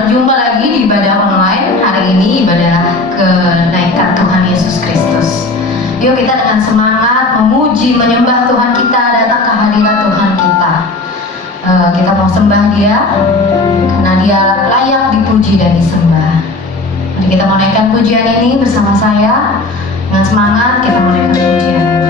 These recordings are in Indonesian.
berjumpa lagi di ibadah online. Hari ini ibadah kenaikan Tuhan Yesus Kristus. Yuk kita dengan semangat memuji, menyembah Tuhan kita, datang ke hadirat Tuhan kita. Kita mau sembah Dia karena Dia layak dipuji dan disembah. Mari kita mau naikkan pujian ini bersama saya. Dengan semangat kita mau naikkan pujian ini.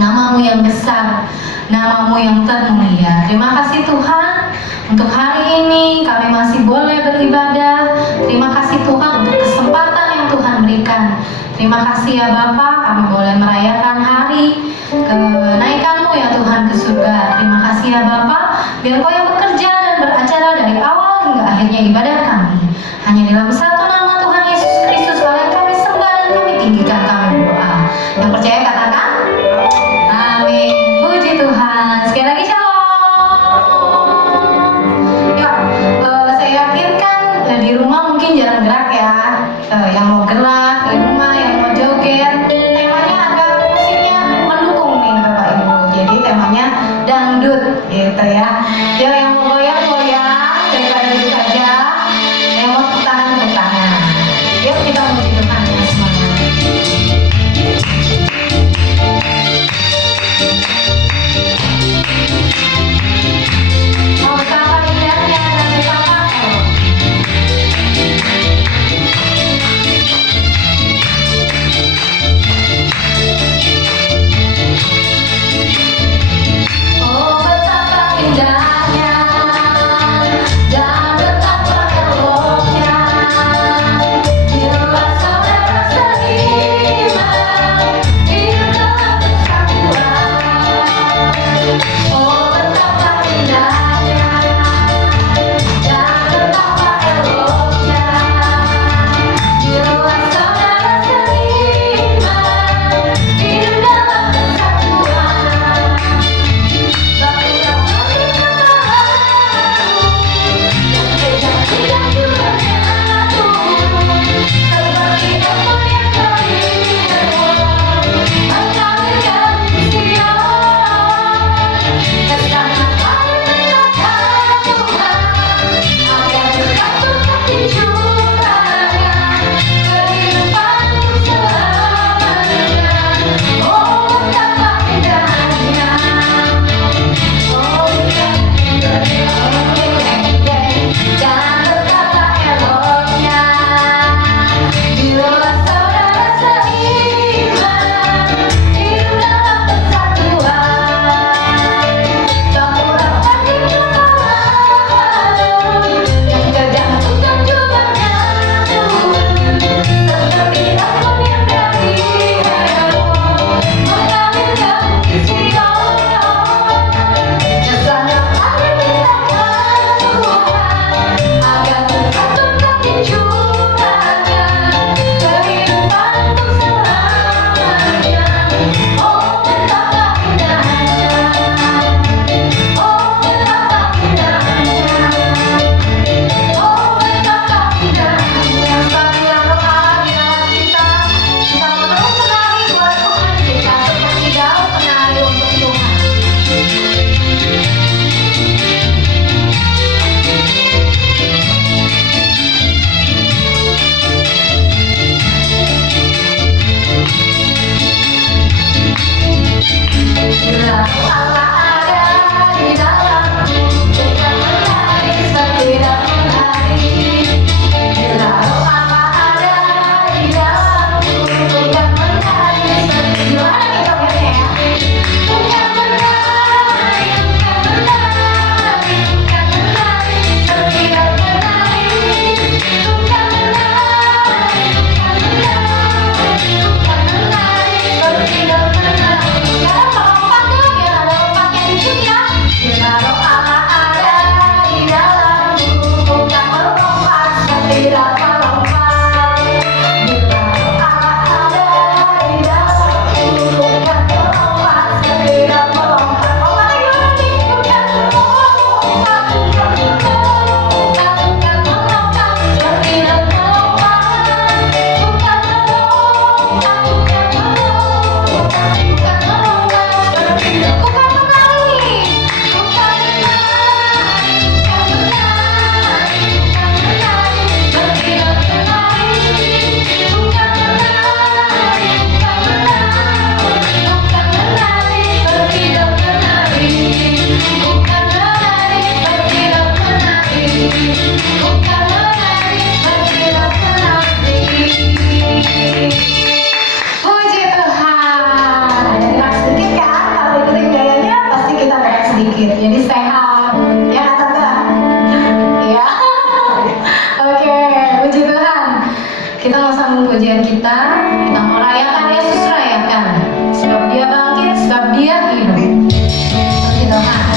Namamu yang besar, namamu yang termulia. Terima kasih Tuhan untuk hari ini kami masih boleh beribadah. Terima kasih Tuhan untuk kesempatan yang Tuhan berikan. Terima kasih ya Bapa, kami boleh merayakan hari kenaikan-Mu ya Tuhan ke surga. Terima kasih ya Bapa, biar Kau yang bekerja dan beracara dari awal hingga akhirnya ibadah kami. Hanya dalam satu nama Tuhan Yesus Kristus yang kami sembah dan kami tinggikan, kami berdoa. Yang percaya katakan amin. Puji Tuhan. Sekali lagi shalom. Yuk, saya yakin kan di rumah mungkin jarang gerak ya. Yang mau gerak di rumah, yang mau joget, temanya agak musiknya mendukung nih Bapak Ibu. Jadi temanya dangdut gitu ya. Yuk, yang mau goyang-goyang daripada duduk aja. Yang mau tepuk tangan. Yuk kita memuji Tuhan dengan semangat. Mau betapa indahnya dan betapa elok. Oh betapa indahnya dan betapa eloknya bila saudara seiman hidup dalam persatuan. Oh betapa indahnya dan betapa eloknya bila saudara seiman hidup dalam persatuan. pujian kita mau rayakan Yesus, rayakan. Sebab dia bangkit, sebab dia hidup. Puji Tuhan.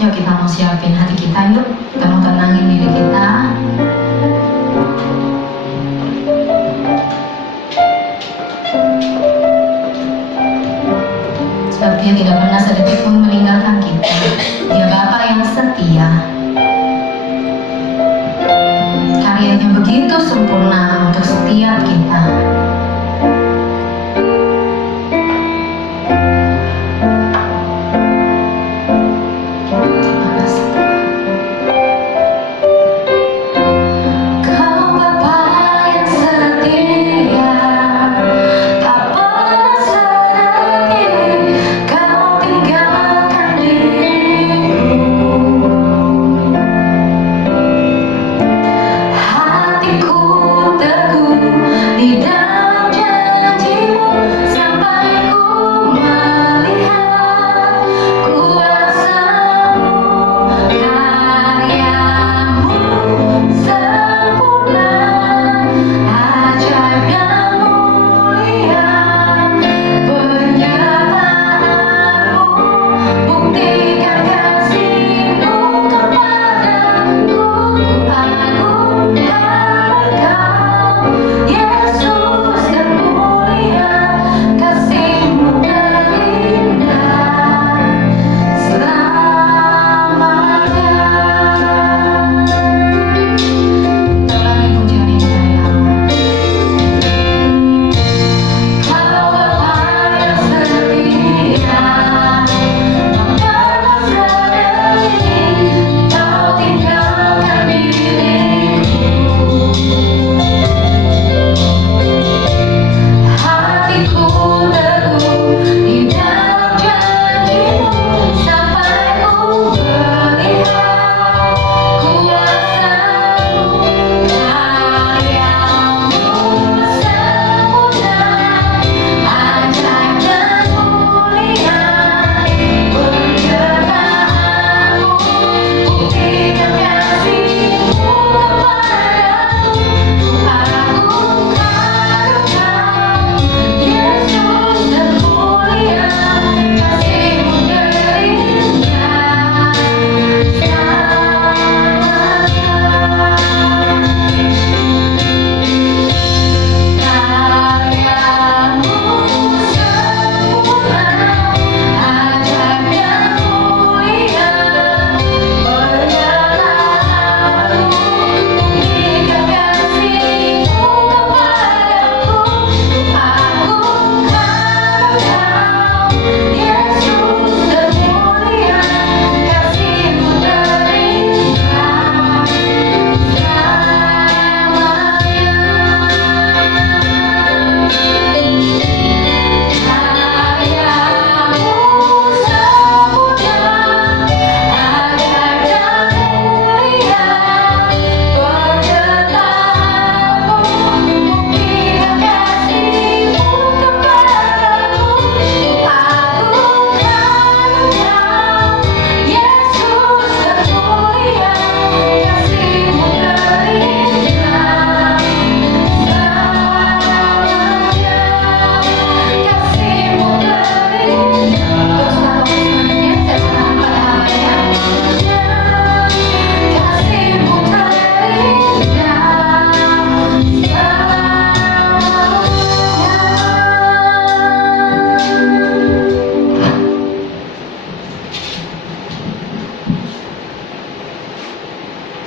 Yuk kita mau siapin hati kita, yuk kita mau tenangin diri kita. Sebab Dia tidak pernah sedetik pun meninggalkan kita. Dia Bapa yang setia. Karyanya begitu sempurna untuk setiap kita.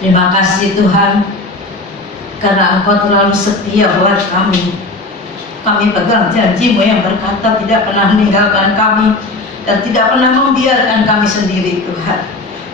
Terima kasih Tuhan, karena Engkau terlalu setia buat kami. Kami pegang janji-Mu yang berkata tidak pernah meninggalkan kami dan tidak pernah membiarkan kami sendiri Tuhan.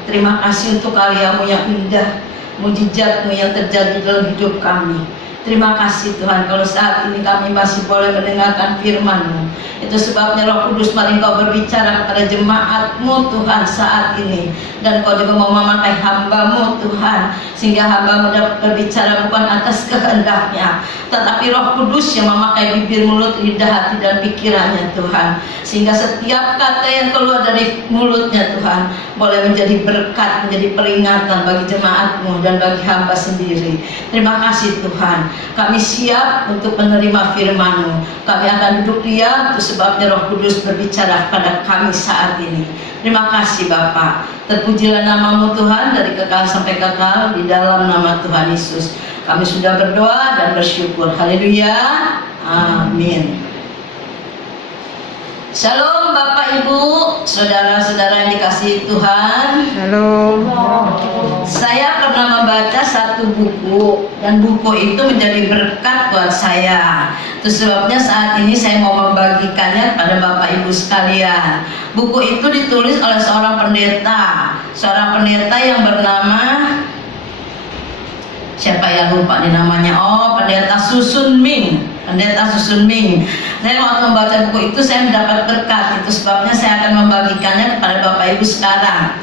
Terima kasih untuk karya-Mu yang indah, mujizat-Mu yang terjadi dalam hidup kami. Terima kasih Tuhan kalau saat ini kami masih boleh mendengarkan firman-Mu. Itu sebabnya Roh Kudus mari Engkau berbicara kepada jemaat-Mu Tuhan saat ini. Dan Kau juga mau memakai hamba-Mu Tuhan, sehingga hamba-Mu dapat berbicara bukan atas kehendaknya, tetapi Roh Kudus yang memakai bibir, mulut, lidah, hati dan pikirannya Tuhan. Sehingga setiap kata yang keluar dari mulutnya Tuhan boleh menjadi berkat, menjadi peringatan bagi jemaat-Mu dan bagi hamba sendiri. Terima kasih Tuhan, kami siap untuk menerima firman-Mu. Kami akan duduk diam, itu sebabnya Roh Kudus berbicara kepada kami saat ini. Terima kasih Bapa. Terpujilah nama-Mu Tuhan dari kekal sampai kekal, di dalam nama Tuhan Yesus kami sudah berdoa dan bersyukur. Haleluya, amin. Shalom Bapak Ibu, saudara-saudara yang dikasihi Tuhan. Halo. Saya pernah membaca satu buku, dan buku itu menjadi berkat buat saya. Itu sebabnya saat ini saya mau membagikannya kepada Bapak Ibu sekalian. Buku itu ditulis oleh seorang pendeta yang bernama, siapa yang lupa nih namanya? Oh, Pendeta Susun Ming. Saya waktu membaca buku itu saya mendapat berkat. Itu sebabnya saya akan membagikannya kepada Bapak Ibu sekarang.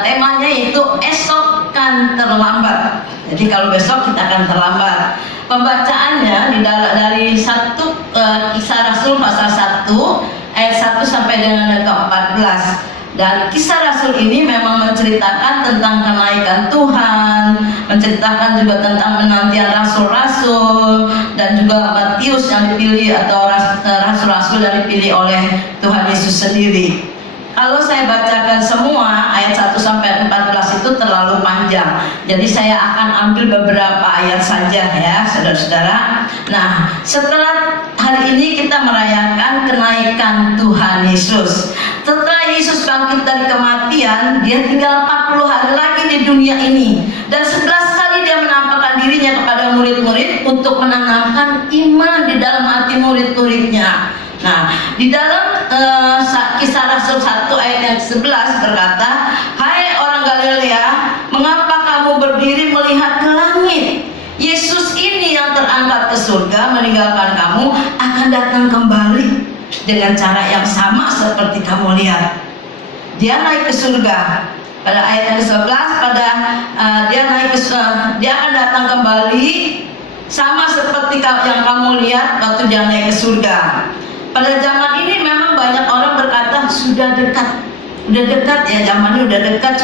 Temanya itu esok kan terlambat. Jadi kalau besok kita akan terlambat. Pembacaannya dari Kisah Rasul pasal 1 ayat 1 sampai dengan yang ke-14. Dan Kisah Rasul ini memang menceritakan tentang kenaikan Tuhan, menceritakan juga tentang penantian rasul-rasul, dan juga Matius yang dipilih atau rasul-rasul yang dipilih oleh Tuhan Yesus sendiri. Kalau saya bacakan semua ayat 1 sampai 14 itu terlalu panjang. Jadi saya akan ambil beberapa ayat saja ya, saudara-saudara. Nah, setelah hari ini kita merayakan kenaikan Tuhan Yesus. Setelah Yesus bangkit dari kematian, dia tinggal 40 hari lagi di dunia ini. Dan 11 kali dia menampakkan dirinya kepada murid-murid untuk menanamkan iman di dalam hati murid-muridnya. Nah, di dalam Kisah Rasul 1 ayat yang 11 berkata, "Hai orang Galilea, mengapa kamu berdiri melihat ke langit? Yesus ini yang terangkat ke surga meninggalkan kamu akan datang kembali dengan cara yang sama seperti kamu lihat." Dia naik ke surga. Pada ayat yang ke-11, dia akan datang kembali sama seperti yang kamu lihat waktu dia naik ke surga. Pada zaman ini memang banyak orang berkata sudah dekat ya, zamannya udah dekat.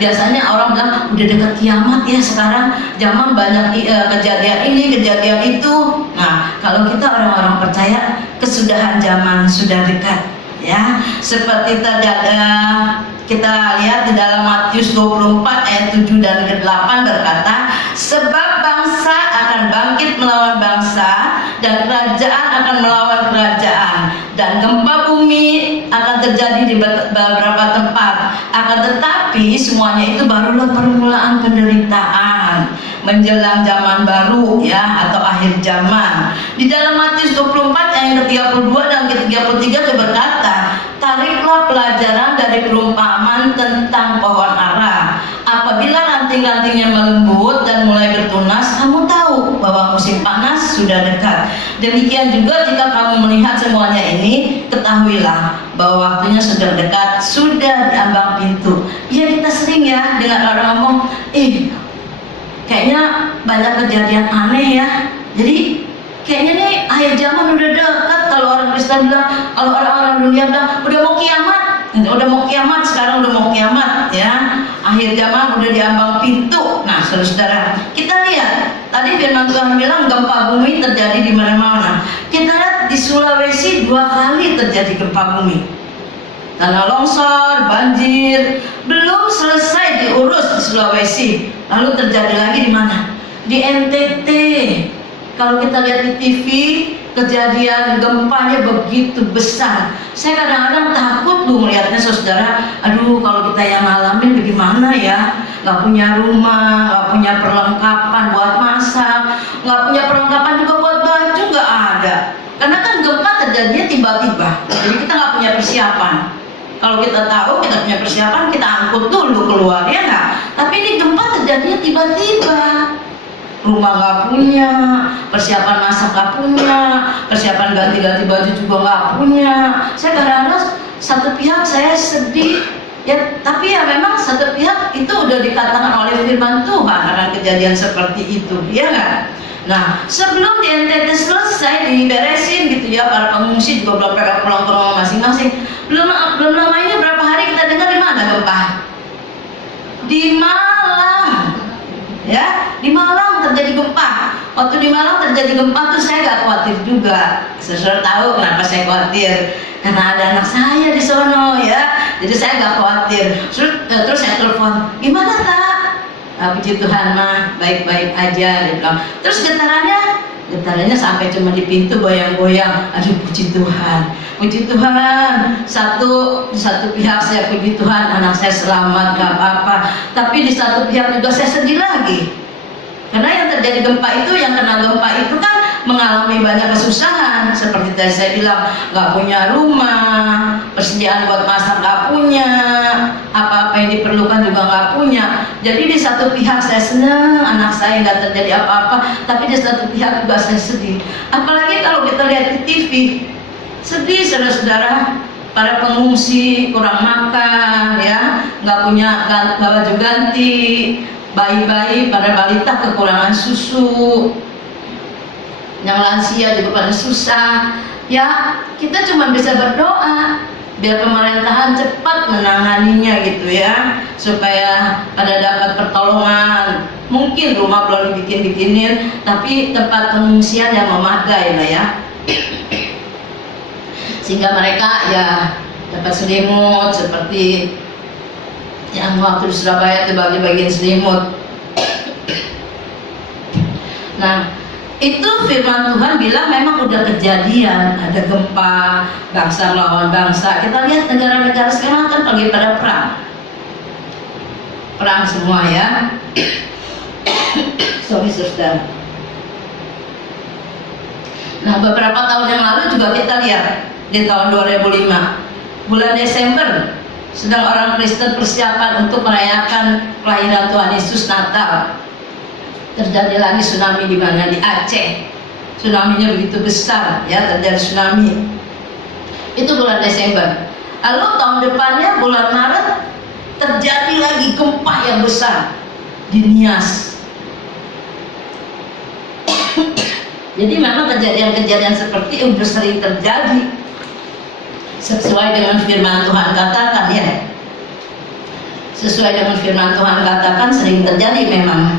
Biasanya orang bilang udah dekat kiamat ya sekarang, zaman banyak kejadian ini, kejadian itu. Nah, kalau kita orang-orang percaya kesudahan zaman sudah dekat ya. Seperti tadi kita lihat di dalam Matius 24 ayat 7 dan 8 berkata, "Sebab bangsa akan bangkit melawan bangsa dan kerajaan akan melawan kerajaan, dan gempa bumi akan terjadi di beberapa tempat. Akan tetapi semuanya itu barulah permulaan penderitaan menjelang zaman baru ya, atau akhir zaman." Di dalam Matius 24 ayat ke-32 dan ke-33 dia berkata, "Tariklah pelajaran dari perumpamaan tentang pohon ara. Apabila ranting-rantingnya melembut dan mulai bertunas, kamu tahu bahwa musim panas sudah dekat. Demikian juga jika kamu melihat semuanya ini, ketahuilah bahwa waktunya sudah dekat, sudah di ambang pintu." Ya, kita sering ya dengar orang ngomong, kayaknya banyak kejadian aneh ya. Jadi kayaknya nih akhir zaman udah dekat. Kalau orang Kristen bilang, kalau orang-orang dunia bilang udah mau kiamat, sekarang udah mau kiamat ya. Akhir zaman udah di ambang pintu. Nah, saudara-saudara, kita lihat tadi firman Tuhan bilang gempa bumi terjadi di mana-mana. Kita lihat di Sulawesi 2 kali terjadi gempa bumi. Tanah longsor, banjir, belum selesai diurus di Sulawesi. Lalu terjadi lagi di mana? Di NTT. Kalau kita lihat di TV, kejadian gempanya begitu besar. Saya kadang-kadang takut melihatnya, saudara. Aduh, kalau kita yang ngalamin bagaimana ya? Gak punya rumah, gak punya perlengkapan buat masak, gak punya perlengkapan juga buat baju, gak ada. Karena kan gempa terjadinya tiba-tiba. Jadi kita gak punya persiapan. Kalau kita tahu kita punya persiapan, kita angkut dulu keluar, ya nggak? Tapi ini gempa terjadinya tiba-tiba. Rumah nggak punya, persiapan masak nggak punya, persiapan ganti-ganti baju juga nggak punya. Saya kadang-kadang satu pihak saya sedih, ya, tapi ya memang satu pihak itu udah dikatakan oleh firman Tuhan akan kejadian seperti itu, ya nggak? Nah, sebelum di NTT selesai diberesin gitu ya, para pengungsi juga belum pada pulang ke rumah masing-masing. Belum lama ini berapa hari kita dengar di mana gempa? Di Malang. Ya, di Malang terjadi gempa. Waktu di Malang terjadi gempa tuh saya gak khawatir juga. Saudara tahu kenapa saya khawatir? Karena ada anak saya di sono ya. Jadi saya gak khawatir. Terus saya telepon, gimana tak? Puji Tuhan mah baik-baik aja, dia bilang. Terus getarannya sampai cuma di pintu goyang-goyang. Aduh, puji Tuhan, puji Tuhan. Di satu pihak saya puji Tuhan, anak saya selamat, gak apa-apa. Tapi di satu pihak juga saya sedih lagi. Karena yang terjadi gempa itu, yang kena gempa itu kan mengalami banyak kesusahan. Seperti tadi saya bilang, gak punya rumah, persediaan buat masak gak punya, apa-apa yang diperlukan juga gak punya. Jadi di satu pihak saya senang anak saya gak terjadi apa-apa, tapi di satu pihak juga saya sedih. Apalagi kalau kita lihat di TV, sedih saudara-saudara. Para pengungsi kurang makan, ya, nggak punya baju ganti, bayi-bayi para balita kekurangan susu, yang lansia juga pada susah. Ya, kita cuma bisa berdoa biar pemerintahan cepat menanganinya gitu ya, supaya pada dapat pertolongan. Mungkin rumah belum dibikin-bikinin, tapi tempat pengungsian yang memadai lah ya, sehingga mereka ya dapat selimut seperti yang waktu di Surabaya itu bagi-bagiin selimut. Nah, itu firman Tuhan bilang memang udah kejadian, ada gempa, bangsa melawan bangsa. Kita lihat negara-negara sekarang kan lagi pada perang semua ya. Sorry saudara. Nah, beberapa tahun yang lalu juga kita lihat di tahun 2005, bulan Desember, sedang orang Kristen persiapan untuk merayakan kelahiran Tuhan Yesus Natal. Terjadi lagi tsunami di mana? Di Aceh. Tsunaminya begitu besar ya, terjadi tsunami. Itu bulan Desember. Lalu tahun depannya bulan Maret terjadi lagi gempa yang besar di Nias. Jadi memang kejadian-kejadian seperti itu sering terjadi. Sesuai dengan firman Tuhan katakan ya. Sesuai dengan firman Tuhan katakan sering terjadi memang.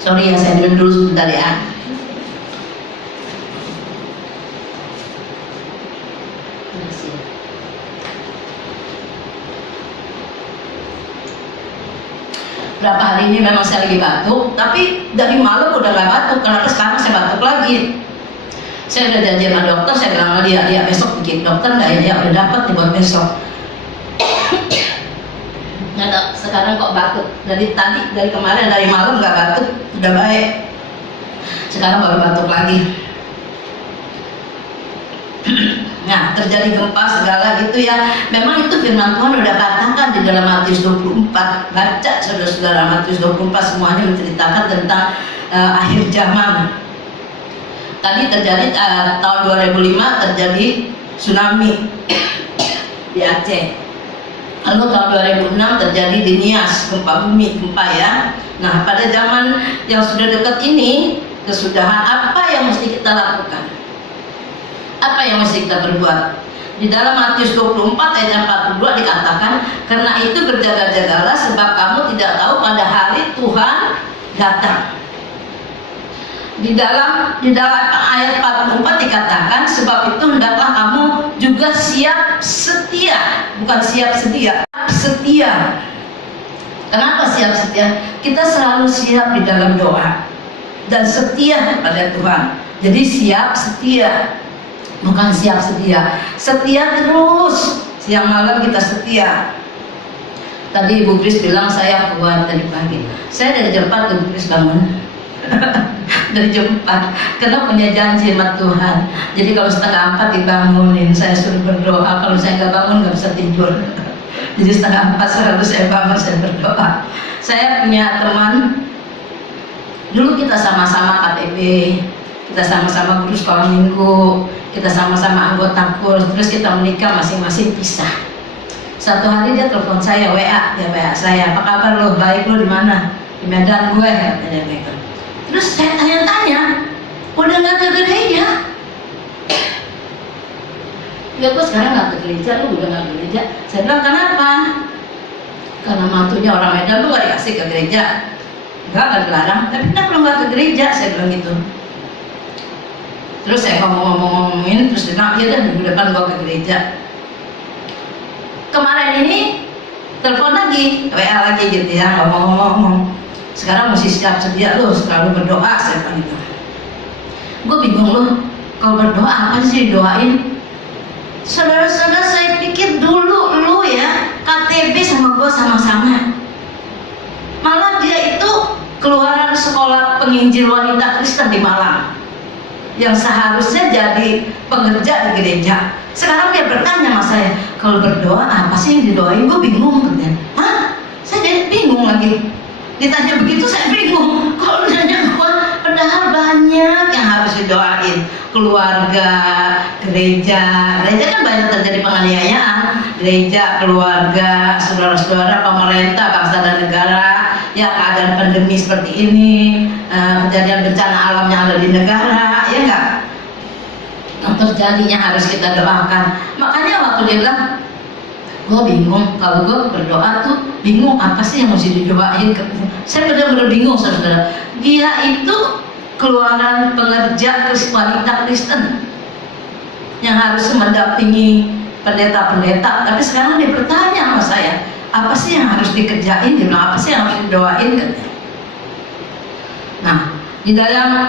Sorry ya, saya minum dulu sebentar ya. Berapa hari ini memang saya lagi batuk, tapi dari malam udah gak batuk, karena sekarang saya batuk lagi. Saya udah janji sama dokter, saya bilang sama dia besok bikin dokter nggak ya? Dia udah dapat nih buat besok. Nggak ada, sekarang kok batuk. Dari kemarin, dari malam nggak batuk, udah baik. Sekarang baru batuk lagi. Nah, terjadi gempa segala gitu ya. Memang itu firman Tuhan udah katakan di dalam Matius 24. Baca saudara-saudara, Matius 24 semuanya menceritakan tentang akhir zaman. Tadi terjadi tahun 2005 terjadi tsunami di Aceh. Lalu tahun 2006 terjadi di Nias, gempa bumi, gempa ya. Nah, pada zaman yang sudah dekat ini, kesudahan apa yang mesti kita lakukan? Apa yang mesti kita berbuat? Di dalam Matius 24 ayat 42 dikatakan, karena itu berjaga-jagalah sebab kamu tidak tahu pada hari Tuhan datang. Di dalam ayat 44 dikatakan, sebab itu hendaklah kamu juga siap setia, bukan siap sedia, setia. Kenapa siap setia? Kita selalu siap di dalam doa dan setia pada Tuhan. Jadi siap setia, bukan siap sedia. Setia terus, siang malam kita setia. Tadi Ibu Kris bilang saya kuat tadi pagi. Saya dari jam 4 Ibu Kris bangun. Dari jam 4 karena punya janji sama Tuhan. Jadi kalau setengah 4 dibangunin, saya suruh berdoa. Kalau saya nggak bangun nggak bisa tidur. Jadi setengah 4 selalu saya bangun, saya berdoa. Saya punya teman, dulu kita sama-sama KTP, kita sama-sama guru sekolah minggu, kita sama-sama anggota kurs, terus kita menikah masing-masing pisah. Satu hari dia telepon saya, WA saya, apa kabar lo, baik lo di mana? Di Medan gue, katanya gitu. Terus saya tanya-tanya, udah nggak ke gereja? Ya gue sekarang nggak ke gereja, lu udah nggak ke gereja. Saya bilang kenapa? Karena mantunya orang Medan tuh gak dikasih ke gereja. Enggak, gak dilarang. Tapi kenapa lu gak ke gereja? Saya bilang gitu. Terus saya ngomongin, terus dia bilang, iya dah minggu depan gua ke gereja. Kemarin ini telepon lagi, WA lagi gitu ya, ngomong. Sekarang mesti siap sedia lu, selalu berdoa, saya bilang gitu. Gue bingung lu, kalau berdoa apa sih didoain? Saudara-saudara, saya pikir dulu lu ya KTP sama gue sama-sama. Malah dia itu keluaran sekolah penginjil wanita Kristen di Malang, yang seharusnya jadi pengerja di gereja. Sekarang dia bertanya sama saya, kalau berdoa apa sih yang didoain? Gue bingung katanya. Hah? Saya jadi bingung lagi. Ditanya begitu saya bingung. Kalau nanya gue, padahal banyak yang harus didoain. Keluarga, gereja kan banyak terjadi penganiayaan. Gereja, keluarga, saudara-saudara, pemerintah, bangsa dan negara. Ya keadaan pandemi seperti ini, kejadian bencana alam yang ada di negara, ya enggak? Yang terjadinya harus kita doakan. Makanya waktu dia bilang, gue bingung, kalau gue berdoa tuh bingung apa sih yang mesti didoain. Saya benar-benar bingung, saudara. Dia itu keluaran pengerja wanita Kristen yang harus mendampingi pendeta-pendeta, tapi sekarang dia bertanya sama saya, apa sih yang harus dikerjain? Dia bilang, apa sih yang harus didoain? Nah, di dalam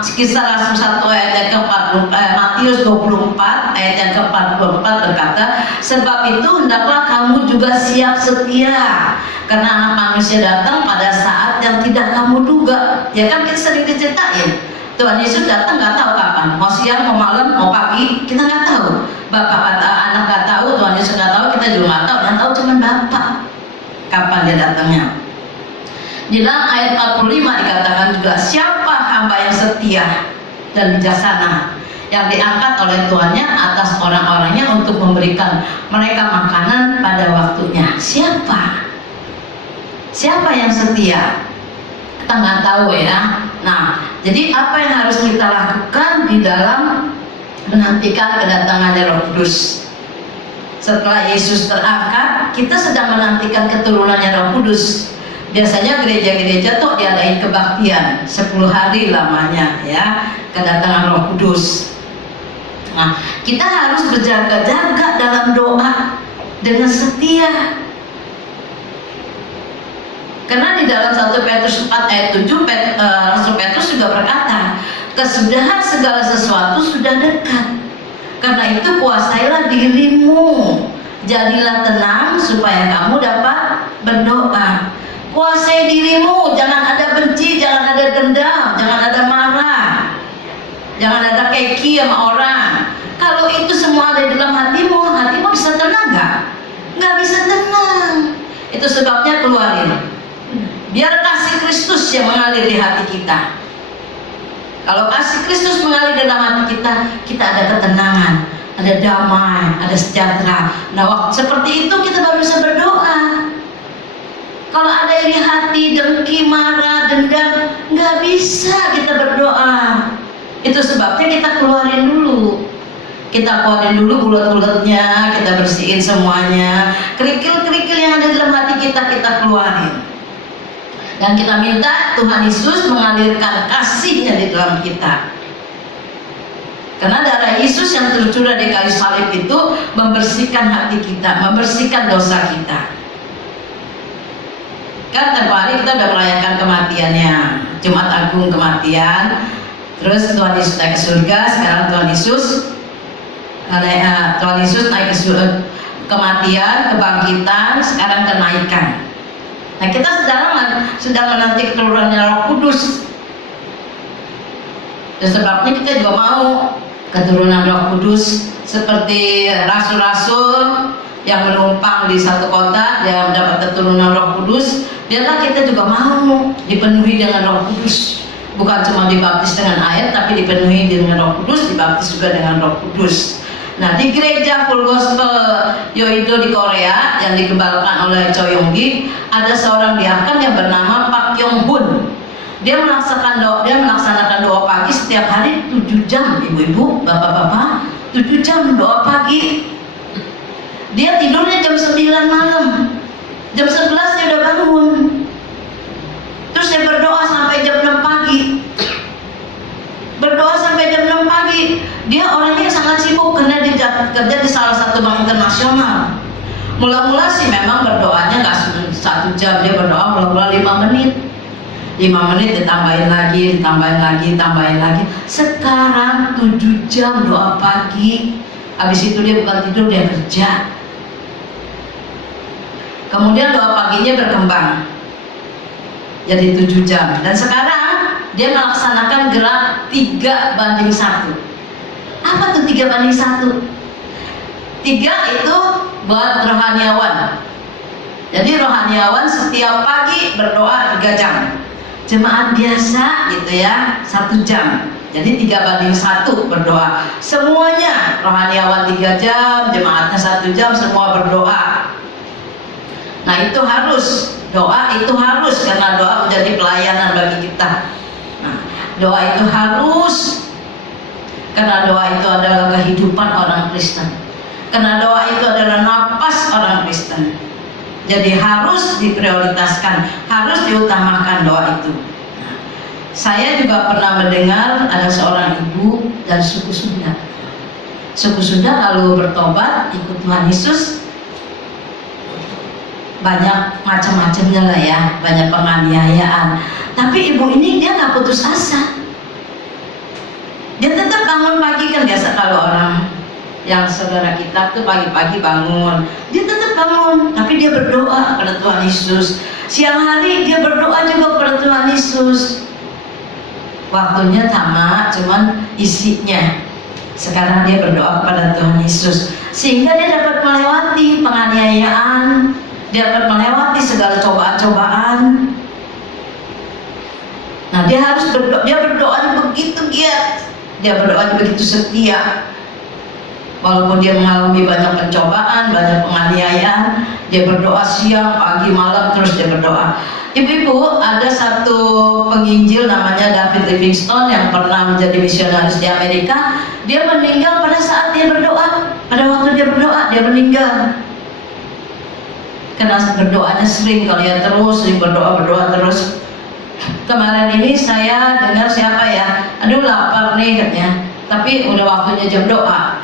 Kisah Rasul 1 ayat yang ke-44, Matius 24 ayat yang ke-44 berkata, sebab itu hendaklah kamu juga siap setia, karena anak manusia datang pada saat yang tidak kamu duga. Ya kan kita sering diceritain, Tuhan Yesus datang nggak tahu kapan, mau siang, mau malam, mau pagi, kita nggak tahu. Bapak kata anak nggak tahu, Tuhan Yesus nggak tahu, kita juga nggak tahu. Yang tahu cuma Bapak kapan dia datangnya. Di dalam ayat 45 dikatakan juga, siapa hamba yang setia dan bijaksana yang diangkat oleh Tuhannya atas orang-orangnya untuk memberikan mereka makanan pada waktunya. Siapa? Siapa yang setia? Kita nggak tahu ya. Nah, jadi apa yang harus kita lakukan di dalam menantikan kedatangannya Roh Kudus? Setelah Yesus terangkat, kita sedang menantikan keturunannya Roh Kudus. Biasanya gereja-gereja tuh diadain kebaktian 10 hari lamanya ya, kedatangan Roh Kudus. Nah, kita harus berjaga-jaga dalam doa dengan setia. Karena di dalam 1 Petrus 4 ayat 7 Rasul Petrus juga berkata, kesudahan segala sesuatu sudah dekat. Karena itu kuasailah dirimu, jadilah tenang supaya kamu dapat berdoa. Kuasai dirimu, jangan ada benci, jangan ada dendam, jangan ada marah, jangan ada keki sama orang. Kalau itu semua ada di dalam hatimu, hatimu bisa tenang nggak? Nggak bisa tenang. Itu sebabnya keluarin. Biar kasih Kristus yang mengalir di hati kita. Kalau kasih Kristus mengalir dalam hati kita, kita ada ketenangan, ada damai, ada sejahtera. Nah, waktu seperti itu kita baru bisa berdoa. Kalau ada iri hati, dengki, marah, dendam, nggak bisa kita berdoa. Itu sebabnya kita keluarin dulu. Kita keluarin dulu bulat-bulatnya, kita bersihin semuanya. Kerikil-kerikil yang ada dalam hati kita keluarin. Dan kita minta Tuhan Yesus mengalirkan kasih-Nya di dalam kita. Karena darah Yesus yang tercurah di kayu salib itu membersihkan hati kita, membersihkan dosa kita. Kan tempoh hari kita udah merayakan kematiannya, Jumat Agung kematian, terus Tuhan Yesus naik ke surga. Sekarang Tuhan Yesus naik ke surga, kematian, kebangkitan, sekarang kenaikan. Nah, kita sedang menanti keturunannya Roh Kudus. Dan sebabnya kita juga mau keturunan Roh Kudus seperti rasul-rasul yang menumpang di satu kota yang mendapat keturunan Roh Kudus. Biarlah kita juga mau dipenuhi dengan Roh Kudus, bukan cuma dibaptis dengan air, tapi dipenuhi dengan Roh Kudus, dibaptis juga dengan Roh Kudus. Nah, di gereja Full Gospel Yoido di Korea yang digembalkan oleh Choi Yong-gi, ada seorang diaken yang bernama Pak Yong Hun. Dia melaksanakan doa pagi setiap hari 7 jam, ibu-ibu, bapak-bapak, 7 jam doa pagi. Dia tidurnya jam 9 malam. Jam 11 dia udah bangun. Terus dia berdoa sampai jam 6 pagi. Berdoa sampai jam 6 pagi. Dia orangnya sangat sibuk karena dia kerja di salah satu bank internasional. Mula-mula sih memang berdoanya nggak 1 jam, dia berdoa mula-mula 5 menit. 5 menit ditambahin lagi, ditambahin lagi. Sekarang 7 jam doa pagi. Habis itu dia bukan tidur, dia kerja. Kemudian doa paginya berkembang jadi 7 jam. Dan sekarang dia melaksanakan gerak 3:1. Apa tuh 3:1? 3 itu buat rohaniawan. Jadi rohaniawan setiap pagi berdoa 3 jam. Jemaat biasa gitu ya 1 jam. Jadi 3:1 berdoa. Semuanya rohaniawan 3 jam, jemaatnya 1 jam, semua berdoa. Nah itu harus, doa itu harus, karena doa menjadi pelayanan bagi kita. Nah, doa itu harus, karena doa itu adalah kehidupan orang Kristen. Karena doa itu adalah napas orang Kristen. Jadi harus diprioritaskan, harus diutamakan doa itu. Nah, saya juga pernah mendengar ada seorang ibu dari suku Sunda. Suku Sunda kalau bertobat ikut Tuhan Yesus, banyak macam-macamnya lah ya, banyak penganiayaan. Tapi ibu ini dia nggak putus asa. Dia tetap bangun pagi, kan biasa kalau orang yang saudara kita tuh pagi-pagi bangun, dia tetap bangun, tapi dia berdoa kepada Tuhan Yesus. Siang hari dia berdoa juga kepada Tuhan Yesus. Waktunya sama, cuman isinya. Sekarang dia berdoa kepada Tuhan Yesus, sehingga dia dapat melewati penganiayaan, dia dapat melewati segala cobaan-cobaan. Nah, dia harus berdoa, dia berdoa begitu giat, dia berdoa begitu setia. Walaupun dia mengalami banyak pencobaan, banyak penganiayaan, dia berdoa siang, pagi, malam, terus dia berdoa. Ibu-ibu, ada satu penginjil namanya David Livingstone yang pernah menjadi misionaris di Amerika. Dia meninggal pada saat dia berdoa. Pada waktu dia berdoa, dia meninggal. Karena berdoanya sering, kalau ya terus, sering berdoa terus. Kemarin ini saya dengar siapa ya, aduh lapar nih katanya, tapi udah waktunya jam doa.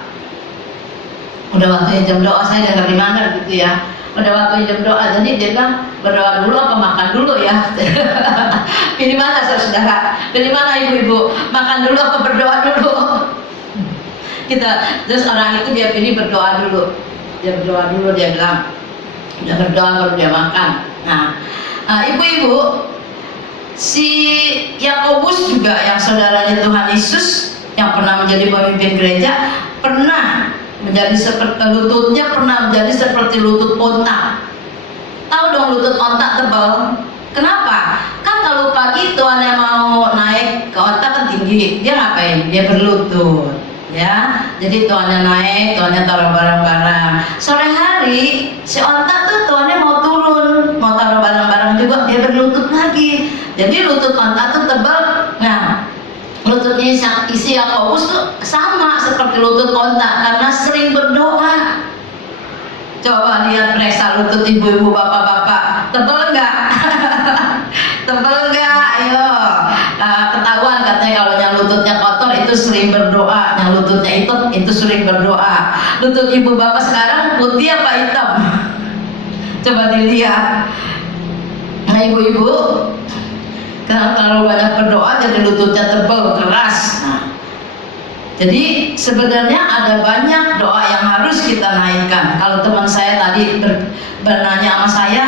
Udah waktunya jam doa, saya dengar di mana gitu ya. Udah waktunya jam doa, jadi dia bilang berdoa dulu apa makan dulu ya. Pilih mana saudara? Pilih mana ibu-ibu? Makan dulu apa berdoa dulu? Terus orang itu dia pilih berdoa dulu. Dia berdoa dulu, dia bilang udah berdoa baru dia makan. Nah, ibu-ibu, si Yakobus juga yang saudaranya Tuhan Yesus yang pernah menjadi pemimpin gereja, pernah menjadi seperti lututnya, pernah menjadi seperti lutut onta. Tahu dong lutut onta tebal. Kenapa? Kan kalau pagi tuannya mau naik ke onta kan tinggi, dia ngapain? Dia berlutut, ya. Jadi tuannya naik, tuannya taruh barang-barang. Sore hari si onta tuh tuannya mau turun, mau taruh barang-barang juga, dia berlutut lagi. Jadi lutut onta tuh tebal. Nah, lututnya isi Yakobus tuh sama seperti lutut onta karena sering berdoa. Coba lihat periksa lutut ibu-ibu, bapak-bapak, tebal enggak? Tebal enggak? Ayo, ketahuan katanya kalau yang lututnya kotor itu sering berdoa, yang lututnya hitam itu sering berdoa. Lutut ibu bapak sekarang putih apa hitam? Coba dilihat. Nah ibu-ibu, karena terlalu banyak berdoa jadi lututnya tebal, keras. Nah, jadi sebenarnya ada banyak doa yang harus kita naikkan. Kalau teman saya tadi bertanya sama saya,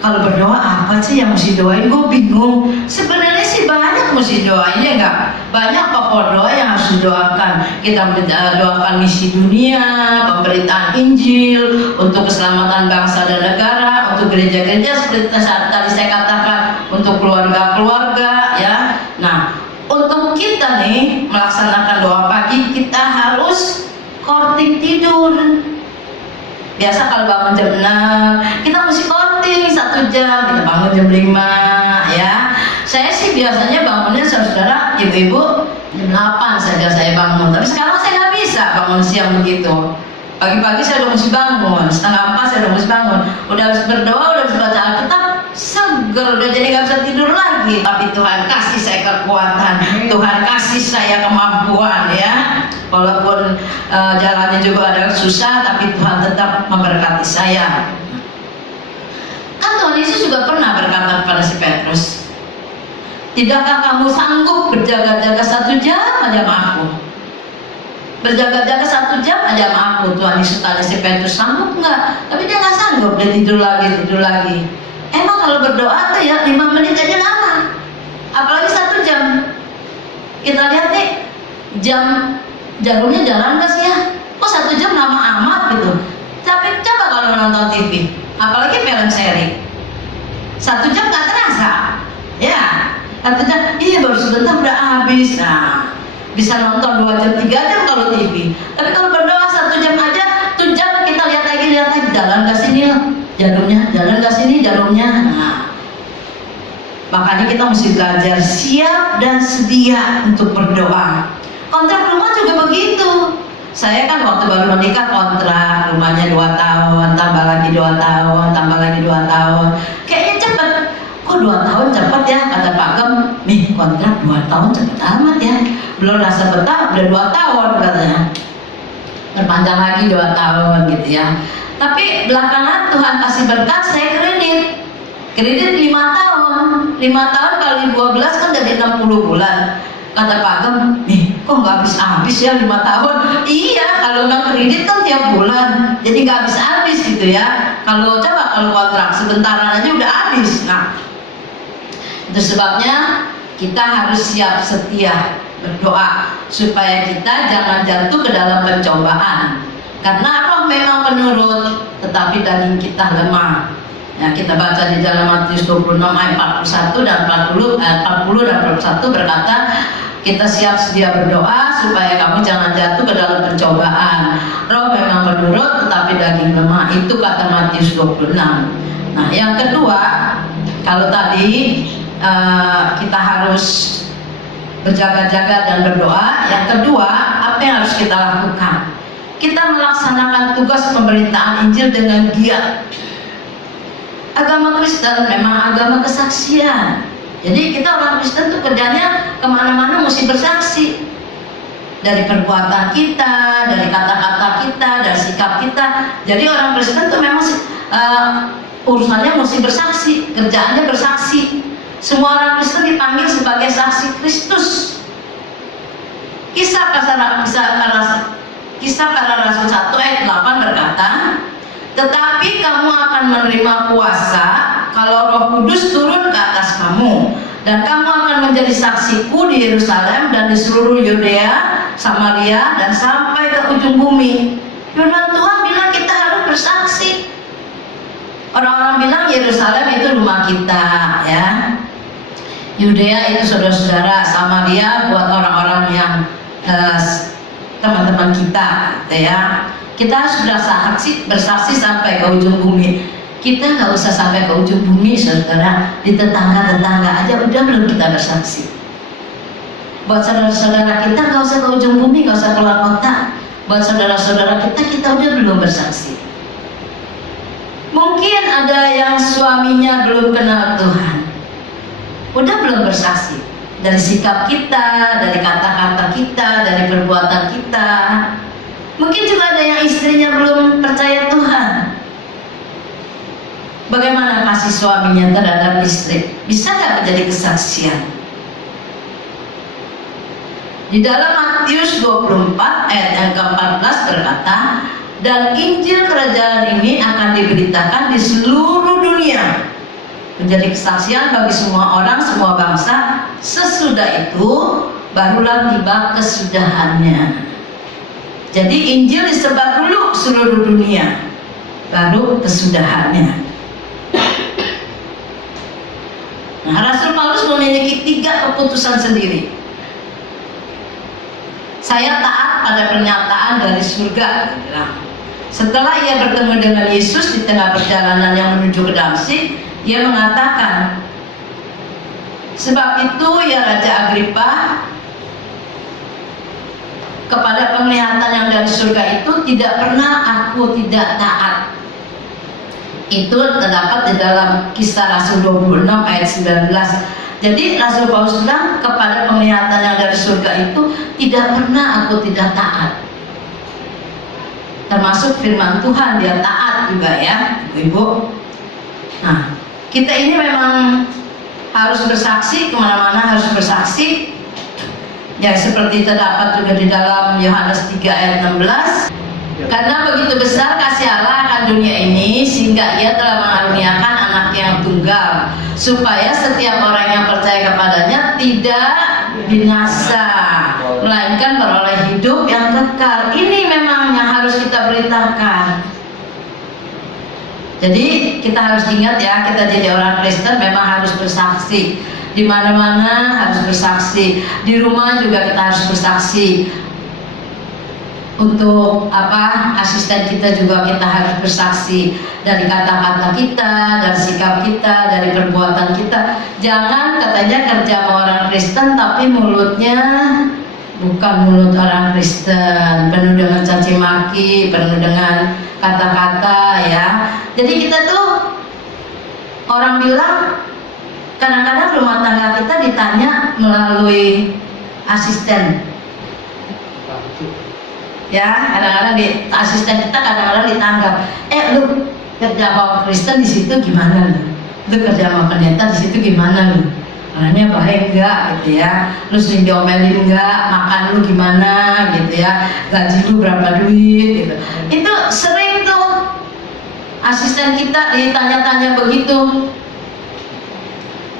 kalau berdoa apa sih yang mesti doain? Gue bingung. Sebenarnya sih banyak mesti doain, ya enggak? Banyak pokok doa yang harus didoakan. Kita doakan misi dunia, pemberitaan Injil, untuk keselamatan bangsa dan negara, untuk gereja-gereja seperti tadi saya katakan, untuk keluarga-keluarga, ya. Nah, untuk kita nih melaksanakan doa pagi, kita harus korting tidur. Biasa kalau bangun jam 6, kita mesti korting 1 jam, kita bangun jam 5, ya. Saya sih biasanya bangunnya saudara, ibu-ibu jam 8 saja saya bangun. Tapi sekarang saya nggak bisa bangun siang begitu. Pagi-pagi saya udah mesti bangun, setengah 4 saya udah mesti bangun. Udah habis berdoa, udah habis baca Alkitab, seger, udah jadi gak bisa tidur lagi. Tapi Tuhan kasih saya kekuatan, Tuhan kasih saya kemampuan ya. Walaupun jalannya juga ada susah, tapi Tuhan tetap memberkati saya. Kan Tuhan Yesus juga pernah berkata kepada si Petrus, tidakkah kamu sanggup berjaga-jaga 1 jam aja sama aku? Berjaga-jaga 1 jam aja sama aku. Tuhan Yesus tanya si Petrus, sanggup nggak? Tapi dia nggak sanggup, dia tidur lagi. Emang kalau berdoa tuh ya 5 menit aja lama, apalagi 1 jam. Kita lihat nih, jarumnya jalan nggak sih ya? Kok 1 jam lama amat gitu. Tapi coba kalau nonton TV, apalagi film seri, 1 jam nggak terasa ya. 1 jam, iya baru sebentar udah habis. Nah, bisa nonton 2 jam, 3 jam kalau TV. Tapi kalau berdoa 1 jam aja, 1 jam kita lihat lagi, jalan gak sini jarumnya, jalan gak sini jarumnya. Nah, makanya kita mesti belajar siap dan sedia untuk berdoa. Kontrak rumah juga begitu. Saya kan waktu baru menikah kontrak rumahnya 2 tahun, tambah lagi 2 tahun, tambah lagi 2 tahun. Kayaknya cepet. Kok 2 tahun cepet ya, kata Pak Gem. Nih kontrak 2 tahun cepet amat ya. Belum rasa betah udah 2 tahun katanya. Berpanjang lagi 2 tahun gitu ya. Tapi belakangan Tuhan kasih berkat, saya kredit 5 tahun. 5 tahun kali 12 kan jadi 60 bulan. Kata Pak Gem, nih kok nggak habis-habis ya 5 tahun? Iya, kalau nggak kredit kan tiap bulan, jadi nggak habis-habis gitu ya. Kalau kontrak sebentaran aja udah habis. Nah, itu sebabnya kita harus siap setia berdoa supaya kita jangan jatuh ke dalam pencobaan. Karena roh memang penurut, tetapi daging kita lemah. Ya, kita baca di dalam Matius 26 ayat 41 dan 40 dan 41 berkata, kita siap sedia berdoa supaya kamu jangan jatuh ke dalam pencobaan. Roh memang menurut, tetapi daging lemah. Itu kata Matius 26. Nah, yang kedua, kalau tadi kita harus berjaga-jaga dan berdoa. Yang kedua, apa yang harus kita lakukan? Kita melaksanakan tugas pemberitaan Injil dengan giat. Agama Kristen memang agama kesaksian. Jadi kita orang Kristen tuh kerjanya kemana-mana mesti bersaksi. Dari perbuatan kita, dari kata-kata kita, dari sikap kita. Jadi orang Kristen tuh memang urusannya mesti bersaksi, kerjaannya bersaksi. Semua orang Kristen dipanggil sebagai saksi Kristus. Kisah para Rasul 1 ayat 8 berkata, tetapi kamu akan menerima kuasa kalau Roh Kudus turun ke atas kamu, dan kamu akan menjadi saksiku di Yerusalem dan di seluruh Yudea, Samaria, dan sampai ke ujung bumi. Firman Tuhan bilang kita harus bersaksi. Orang-orang bilang Yerusalem itu rumah kita ya, Yudea itu saudara-saudara, Samaria buat orang-orang yang teman-teman kita ya. Kita sudah bersaksi sampai ke ujung bumi. Kita nggak usah sampai ke ujung bumi, saudara. Di tetangga-tetangga aja udah belum kita bersaksi. Buat saudara-saudara kita nggak usah ke ujung bumi, nggak usah keluar kota. Buat saudara-saudara kita udah belum bersaksi. Mungkin ada yang suaminya belum kenal Tuhan, udah belum bersaksi. Dari sikap kita, dari kata-kata kita, dari perbuatan kita. Mungkin juga ada yang istrinya belum percaya Tuhan. Bagaimana kasih suaminya terhadap istri? Bisa nggak menjadi kesaksian? Di dalam Matius 24 ayat yang ke-14 berkata, dan Injil kerajaan ini akan diberitakan di seluruh dunia, menjadi kesaksian bagi semua orang, semua bangsa. Sesudah itu barulah tiba kesudahannya. Jadi Injil disebar dulu seluruh dunia, baru kesudahannya. Nah, Rasul Paulus memiliki 3 keputusan sendiri. Saya taat pada pernyataan dari surga. Setelah ia bertemu dengan Yesus di tengah perjalanan yang menuju ke Damsyik, ia mengatakan, sebab itu ya Raja Agripa, kepada penglihatan yang dari surga itu tidak pernah aku tidak taat. Itu terdapat di dalam Kisah Rasul 26 ayat 19. Jadi Rasul Paulus bilang kepada penglihatan yang dari surga itu tidak pernah aku tidak taat. Termasuk firman Tuhan dia taat juga ya, Ibu. Nah, kita ini memang harus bersaksi kemana-mana, harus bersaksi. Ya seperti terdapat juga di dalam Yohanes 3 ayat 16. Karena begitu besar kasih Allah akan dunia ini sehingga ia telah mengaruniakan anak yang tunggal, supaya setiap orang yang percaya kepadanya tidak binasa, melainkan beroleh hidup yang kekal. Ini memang yang harus kita beritakan. Jadi kita harus ingat ya, kita jadi orang Kristen memang harus bersaksi. Di mana-mana harus bersaksi. Di rumah juga kita harus bersaksi. Untuk asisten kita juga kita harus bersaksi dari kata-kata kita, dari sikap kita, dari perbuatan kita. Jangan katanya kerja sama orang Kristen tapi mulutnya bukan mulut orang Kristen, penuh dengan caci maki, penuh dengan kata-kata ya. Jadi kita tuh orang bilang kadang-kadang rumah tangga kita ditanya melalui asisten. Ya, kadang-kadang asisten kita kadang-kadang ditanggap. Lu kerja sama Kristen di situ gimana lu? Lu kerja sama pendeta di situ gimana lu? Orangnya baik enggak gitu ya? Lu sering diomelin enggak? Makan lu gimana gitu ya? Gaji lu berapa duit gitu? Itu sering tuh asisten kita ditanya-tanya begitu.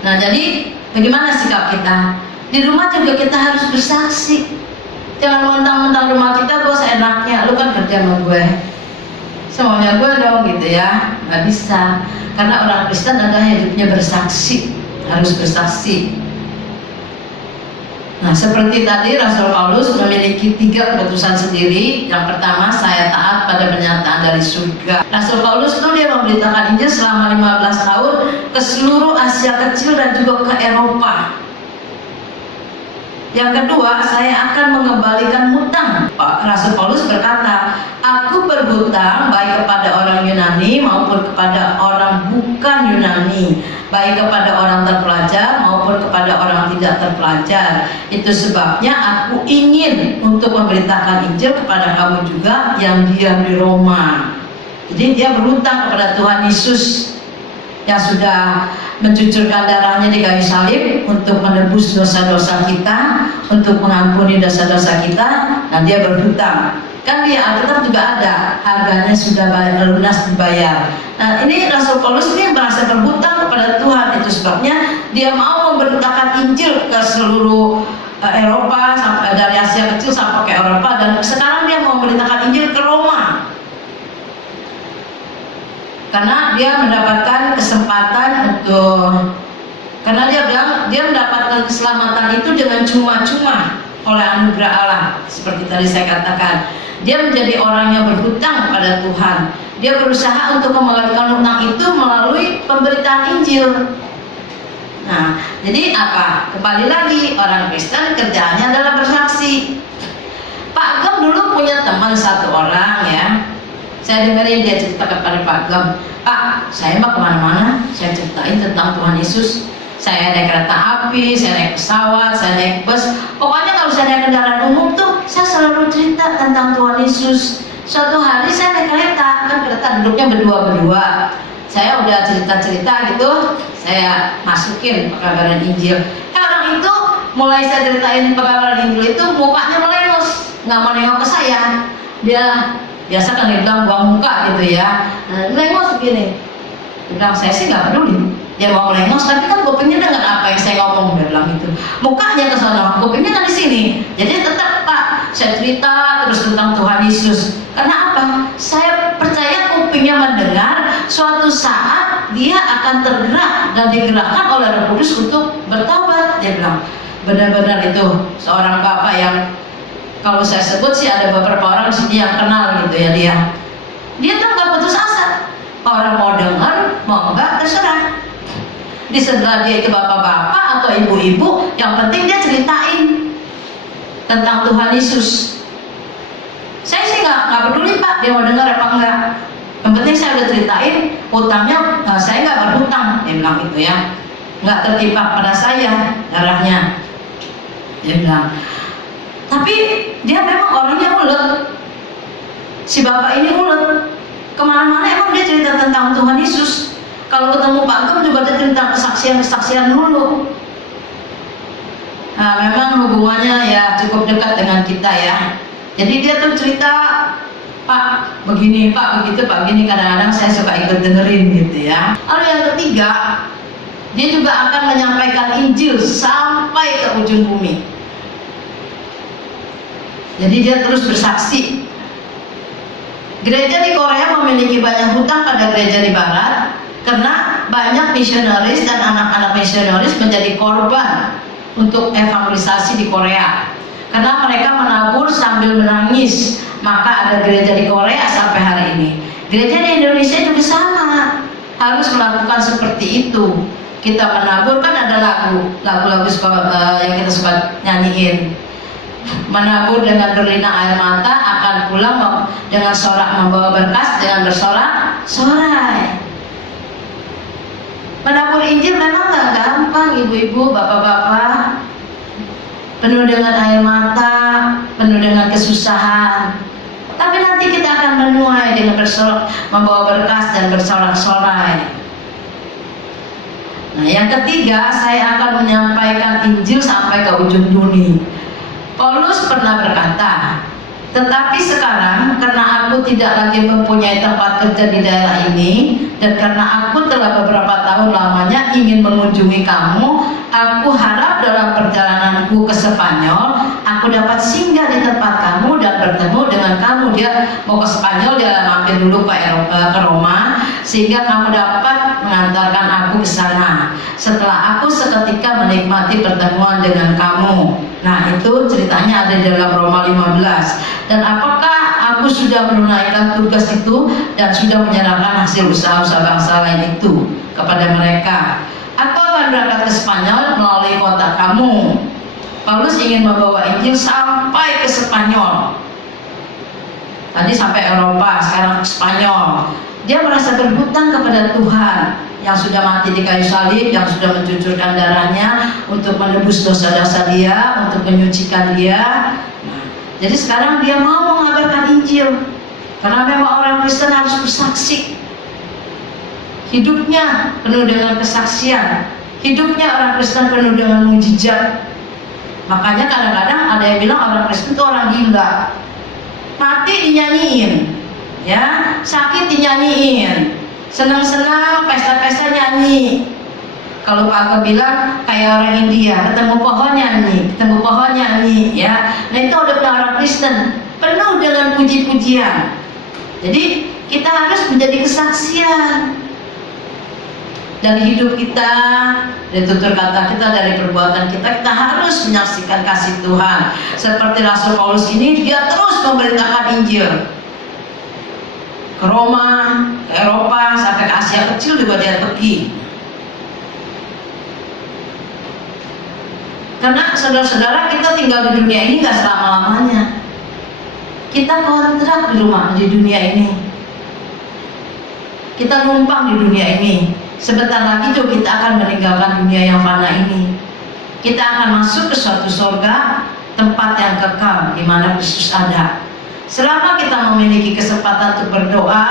Nah, jadi bagaimana sikap kita? Di rumah juga kita harus bersaksi. Jangan mentang-mentang rumah kita gue seenaknya, lu kan kerja sama gue, semuanya gue dong gitu ya. Nggak bisa, karena orang Kristen adalah hidupnya bersaksi, harus bersaksi. Nah seperti tadi Rasul Paulus memiliki 3 keputusan sendiri. Yang pertama, saya taat pada pernyataan dari surga. Rasul Paulus itu dia memberitakan Injil selama 15 tahun ke seluruh Asia Kecil dan juga ke Eropa. Yang kedua, saya akan mengembalikan hutang. Rasul Paulus berkata, aku berhutang baik kepada orang Yunani maupun kepada orang bukan Yunani, baik kepada orang terpelajar maupun kepada orang tidak terpelajar. Itu sebabnya aku ingin untuk memberitakan Injil kepada kamu juga yang diam di Roma. Jadi dia berhutang kepada Tuhan Yesus yang sudah mencucurkan darahnya di kayu salib untuk menebus dosa-dosa kita, untuk mengampuni dosa-dosa kita, dan dia berhutang. Kan di Alkitab juga ada, harganya sudah lunas dibayar. Nah ini Rasul Paulus ini merasa berhutang kepada Tuhan. Itu sebabnya dia mau memberitakan Injil ke seluruh Eropa, sampai dari Asia Kecil sampai ke Eropa, dan sekarang dia mau memberitakan Injil ke Roma. Karena dia mendapatkan kesempatan untuk, karena dia bilang dia mendapatkan keselamatan itu dengan cuma-cuma oleh anugerah Allah. Seperti tadi saya katakan, dia menjadi orang yang berhutang kepada Tuhan. Dia berusaha untuk mengembalikan hutang itu melalui pemberitaan Injil. Nah, jadi apa? Kembali lagi, orang Kristen kerjaannya adalah bersaksi. Pak Gem dulu punya teman satu orang ya. Saya dengerin dia cerita kepada Pak Gem, Pak, saya mah kemana-mana, saya ceritain tentang Tuhan Yesus. Saya naik kereta api, saya naik pesawat, saya naik bus. Pokoknya kalau saya naik kendaraan umum tuh, saya selalu cerita tentang Tuhan Yesus. Suatu hari saya naik kereta, kan kereta duduknya berdua-berdua. Saya udah cerita-cerita gitu, saya masukin pekabaran Injil. Orang itu mulai saya ceritain pekabaran Injil itu mukanya melengos, nggak mau nengok ke saya. Dia biasa kan dia bilang buang muka gitu ya, melengos begini. Dia bilang saya sih nggak peduli, dia mau melengos tapi kan kupingnya dengar apa yang saya ngomong. Dia bilang gitu, mukanya ke sana, kupingnya kan di sini. Jadi tetap Pak, saya cerita terus tentang Tuhan Yesus. Karena apa? Saya percaya kupingnya mendengar, suatu saat dia akan tergerak dan digerakkan oleh Roh Kudus untuk bertobat. Dia bilang benar-benar itu seorang bapak yang, kalau saya sebut sih ada beberapa orang di sini yang kenal gitu ya. Dia tuh nggak putus asa. Orang mau dengar, mau enggak, terserah. Di sebelah dia itu bapak-bapak atau ibu-ibu, yang penting dia ceritain tentang Tuhan Yesus. nggak peduli Pak, dia mau dengar apa enggak. Yang penting saya udah ceritain hutangnya, saya nggak berhutang, dia bilang gitu ya, nggak tertimpa pada saya darahnya, dia bilang. Tapi dia memang orangnya ulet, si bapak ini ulet, kemana-mana emang dia cerita tentang Tuhan Yesus. Kalau ketemu Pak Gem juga dia cerita kesaksian dulu. Nah, memang hubungannya ya cukup dekat dengan kita ya. Jadi dia tuh cerita, Pak begini, Pak begitu, Pak begini. Kadang-kadang saya suka ikut dengerin gitu ya. Lalu yang ketiga, dia juga akan menyampaikan Injil sampai ke ujung bumi. Jadi dia terus bersaksi. Gereja di Korea memiliki banyak hutang pada gereja di Barat karena banyak misionaris dan anak-anak misionaris menjadi korban untuk evangelisasi di Korea. Karena mereka menabur sambil menangis, maka ada gereja di Korea sampai hari ini. Gereja di Indonesia juga sama, harus melakukan seperti itu. Kita menabur, kan ada lagu-lagu yang kita suka nyanyiin. Menabur dengan berlinang air mata, akan pulang dengan sorak membawa berkas, dengan bersorak-sorai. Menabur Injil memang gak gampang, ibu-ibu, bapak-bapak. Penuh dengan air mata, penuh dengan kesusahan. Tapi nanti kita akan menuai dengan membawa berkas dan bersorak-sorai. Nah, yang ketiga, saya akan menyampaikan Injil sampai ke ujung dunia. Paulus pernah berkata, tetapi sekarang karena aku tidak lagi mempunyai tempat kerja di daerah ini, dan karena aku telah beberapa tahun lamanya ingin mengunjungi kamu, aku harap dalam perjalananku ke Spanyol aku dapat singgah di tempat kamu dan bertemu dengan kamu. Dia mau ke Spanyol, dia mampir dulu ke Roma, sehingga kamu dapat mengantarkan aku ke sana setelah aku seketika menikmati pertemuan dengan kamu. Nah, itu ceritanya ada di dalam Roma 15. Dan apakah aku sudah menunaikan tugas itu dan sudah menyerahkan hasil usaha-usaha bangsa lain itu kepada mereka? Aku akan berangkat ke Spanyol melalui kota kamu. Paulus ingin membawa Injil sampai ke Spanyol. Tadi sampai Eropa, sekarang ke Spanyol. Dia merasa berhutang kepada Tuhan yang sudah mati di kayu salib, yang sudah mencucurkan darahnya untuk menebus dosa-dosa dia, untuk menyucikan dia. Jadi sekarang dia mau mengabarkan Injil, karena memang orang Kristen harus bersaksi. Hidupnya penuh dengan kesaksian, hidupnya orang Kristen penuh dengan mukjizat. Makanya kadang-kadang ada yang bilang orang Kristen itu orang gila. Mati dinyanyiin, ya, sakit dinyanyiin, senang-senang pesta-pesta nyanyi. Kalau Pak Aga bilang kayak orang India, ketemu pohon nyanyi, ketemu pohon nyanyi, ya. Nah, itu udah orang Kristen, penuh dengan puji-pujian. Jadi kita harus menjadi kesaksian dari hidup kita, dari tutur kata kita, dari perbuatan kita. Kita harus menyaksikan kasih Tuhan. Seperti Rasul Paulus ini, dia terus memberitakan Injil ke Roma, ke Eropa, sampai ke Asia Kecil juga dia pergi. Karena saudara-saudara, kita tinggal di dunia ini gak selama-lamanya. Kita kontrak di dunia ini. Kita numpang di dunia ini. Sebentar lagi juga kita akan meninggalkan dunia yang fana ini. Kita akan masuk ke suatu surga, tempat yang kekal di mana Kristus ada. Selama kita memiliki kesempatan untuk berdoa,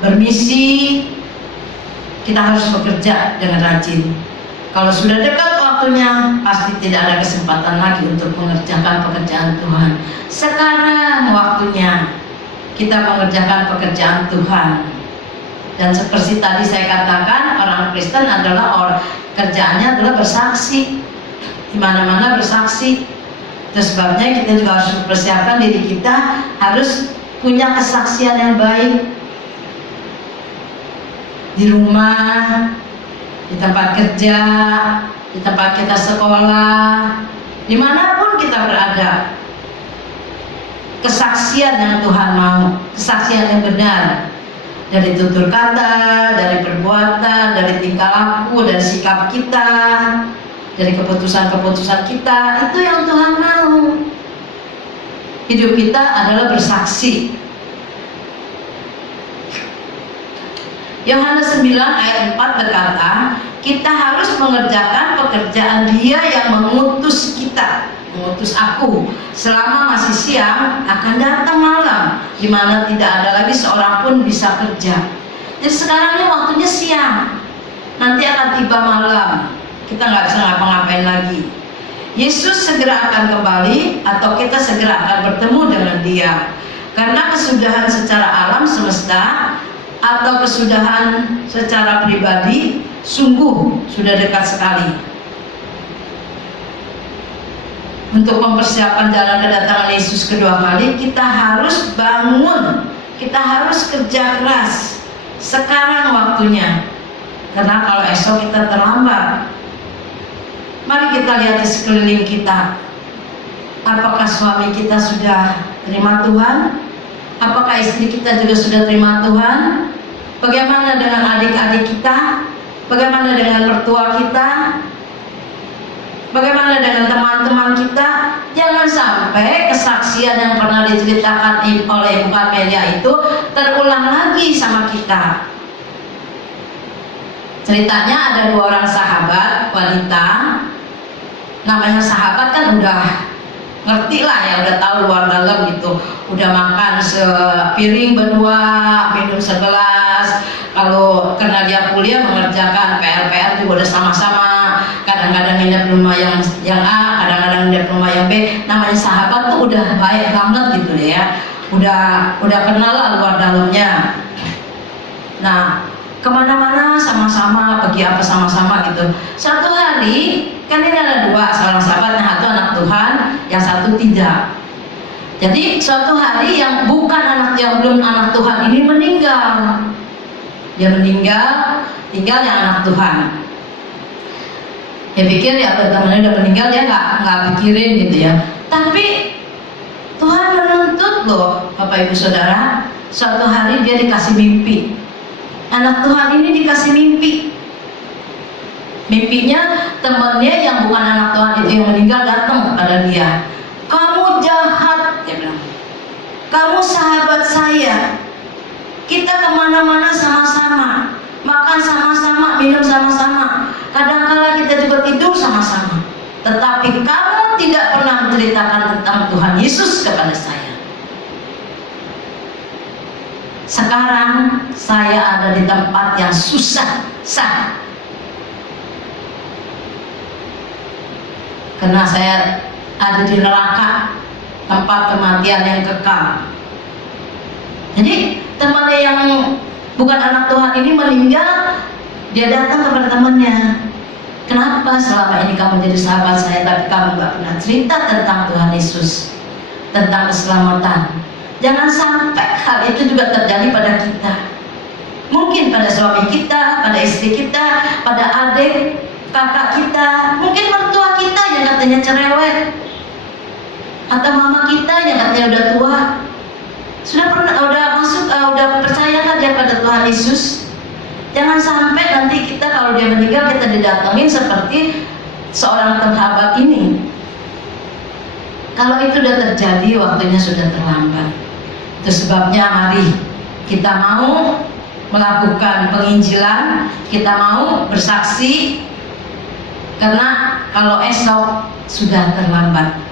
bermisi, kita harus bekerja dengan rajin. Kalau sudah dekat waktunya, pasti tidak ada kesempatan lagi untuk mengerjakan pekerjaan Tuhan. Sekarang waktunya kita mengerjakan pekerjaan Tuhan. Dan seperti tadi saya katakan, orang Kristen adalah kerjaannya adalah bersaksi, di mana-mana bersaksi. Itu sebabnya kita juga harus mempersiapkan diri kita, harus punya kesaksian yang baik di rumah, di tempat kerja, di tempat kita sekolah, dimanapun kita berada. Kesaksian yang Tuhan mau, kesaksian yang benar, dari tutur kata, dari perbuatan, dari tingkah laku, dari sikap kita, dari keputusan-keputusan kita. Itu yang Tuhan mau. Hidup kita adalah bersaksi Yohanes 9 ayat 4 berkata, kita harus mengerjakan pekerjaan Dia yang mengutus kita, mengutus aku. Selama masih siang, akan datang malam, di mana tidak ada lagi seorang pun bisa kerja. Jadi sekarang ini waktunya siang, nanti akan tiba malam, kita nggak bisa ngapa-ngapain lagi. Yesus segera akan kembali, atau kita segera akan bertemu dengan Dia. Karena kesudahan secara alam semesta atau kesudahan secara pribadi sungguh sudah dekat sekali. Untuk mempersiapkan jalan kedatangan Yesus kedua kali, kita harus bangun, kita harus kerja keras. Sekarang waktunya, karena kalau esok kita terlambat. Mari kita lihat di sekeliling kita. Apakah suami kita sudah terima Tuhan? Apakah istri kita juga sudah terima Tuhan? Bagaimana dengan adik-adik kita? Bagaimana dengan mertua kita? Bagaimana dengan teman-teman kita? Jangan sampai kesaksian yang pernah diceritakan oleh Ibu Kamelia itu terulang lagi sama kita. Ceritanya ada 2 orang sahabat wanita. Namanya sahabat kan udah ngerti lah ya, udah tahu luar dalam gitu. Udah makan sepiring berdua, minum segelas. Kalau karena dia kuliah mengerjakan PR juga udah sama-sama. Kadang-kadang nginep rumah yang A, kadang-kadang nginep rumah yang B. Namanya sahabat tuh udah baik banget gitu ya. Udah kenal lah luar dalamnya. Nah, kemana-mana sama-sama, pergi apa sama-sama gitu. Satu hari, kan ini ada 2, seorang sahabat, yang satu anak Tuhan, yang satu tidak. Jadi suatu hari yang belum anak Tuhan ini meninggal. Dia meninggal, tinggal yang anak Tuhan. Dia pikir ya temannya udah meninggal, dia nggak pikirin gitu ya. Tapi Tuhan menuntut loh, Bapak Ibu Saudara. Suatu hari dia dikasih mimpi. Anak Tuhan ini dikasih mimpi. Mimpinya temannya yang bukan anak Tuhan itu yang meninggal datang kepada dia. Kamu jahat, dia bilang. Kamu sahabat saya. Kita kemana-mana sama-sama, makan sama-sama, minum sama-sama. Kadang-kala kita juga tidur sama-sama. Tetapi kamu tidak pernah menceritakan tentang Tuhan Yesus kepada saya. Sekarang saya ada di tempat yang susah, karena saya ada di neraka, tempat kematian yang kekal. Jadi temannya yang bukan anak Tuhan ini meninggal, dia datang kepada temannya. Kenapa selama ini kamu jadi sahabat saya, tapi kamu gak pernah cerita tentang Tuhan Yesus, tentang keselamatan? Jangan sampai hal itu juga terjadi pada kita. Mungkin pada suami kita, pada istri kita, pada adik, kakak kita, mungkin mertua kita yang katanya cerewet, atau mama kita yang katanya udah tua. Udah percayakah dia pada Tuhan Yesus? Jangan sampai nanti kita kalau dia meninggal kita didatengin seperti seorang sahabat ini. Kalau itu sudah terjadi, waktunya sudah terlambat. Itu sebabnya mari kita mau melakukan penginjilan, kita mau bersaksi, karena kalau esok sudah terlambat.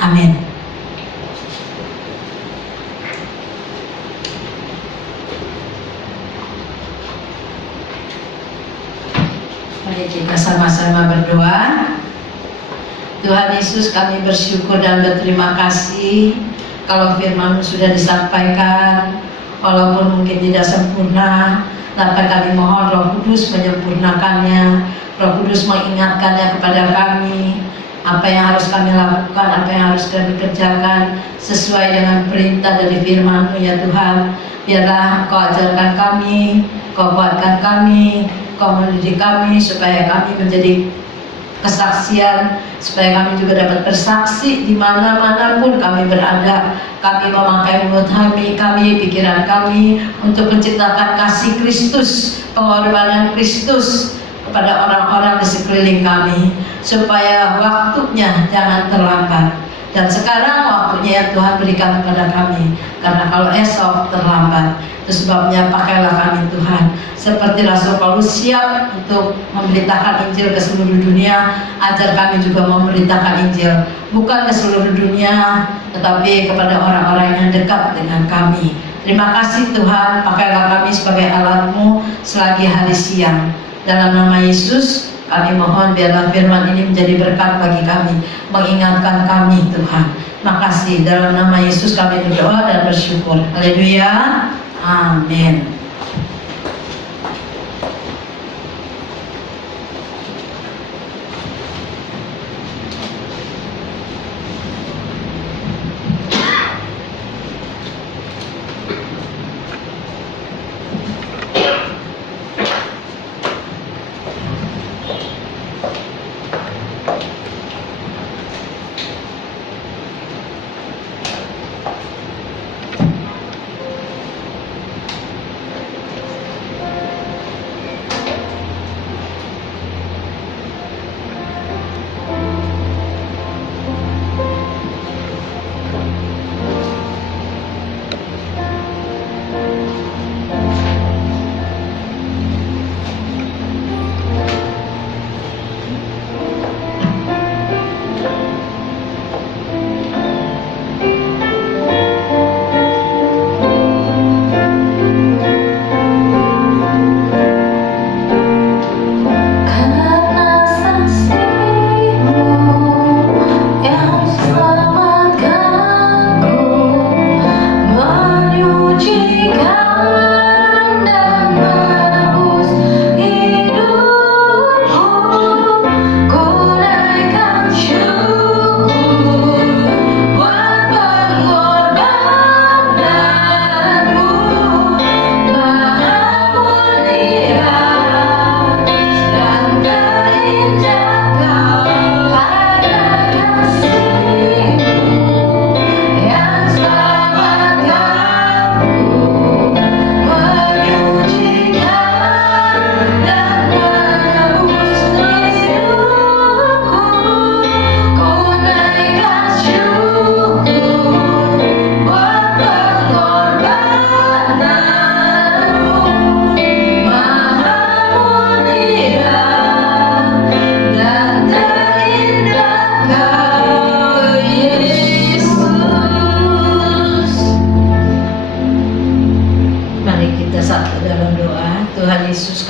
Amin. Mari kita sama-sama berdoa. Tuhan Yesus, kami bersyukur dan berterima kasih kalau firman-Mu sudah disampaikan, walaupun mungkin tidak sempurna, tapi kami mohon Roh Kudus menyempurnakannya, Roh Kudus mengingatkannya kepada kami, apa yang harus kami lakukan, apa yang harus kami kerjakan sesuai dengan perintah dari firman-Mu ya Tuhan. Biarlah Engkau ajarkan kami, Engkau kuatkan kami, Engkau mendidik kami supaya kami menjadi kesaksian, supaya kami juga dapat bersaksi di mana-mana pun kami berada. Kami memakai mulut kami, pikiran kami untuk menciptakan kasih Kristus, pengorbanan Kristus kepada orang-orang di sekeliling kami, supaya waktunya jangan terlambat. Dan sekarang waktunya yang Tuhan berikan kepada kami, karena kalau esok terlambat. Itu sebabnya pakailah kami Tuhan, seperti Rasul Paulus siap untuk memberitakan Injil ke seluruh dunia. Ajar kami juga memberitakan Injil, bukan ke seluruh dunia, tetapi kepada orang-orang yang dekat dengan kami. Terima kasih Tuhan, pakailah kami sebagai alat-Mu selagi hari siang. Dalam nama Yesus kami mohon, biarlah firman ini menjadi berkat bagi kami, mengingatkan kami Tuhan. Makasih, dalam nama Yesus kami berdoa dan bersyukur. Haleluya, amin.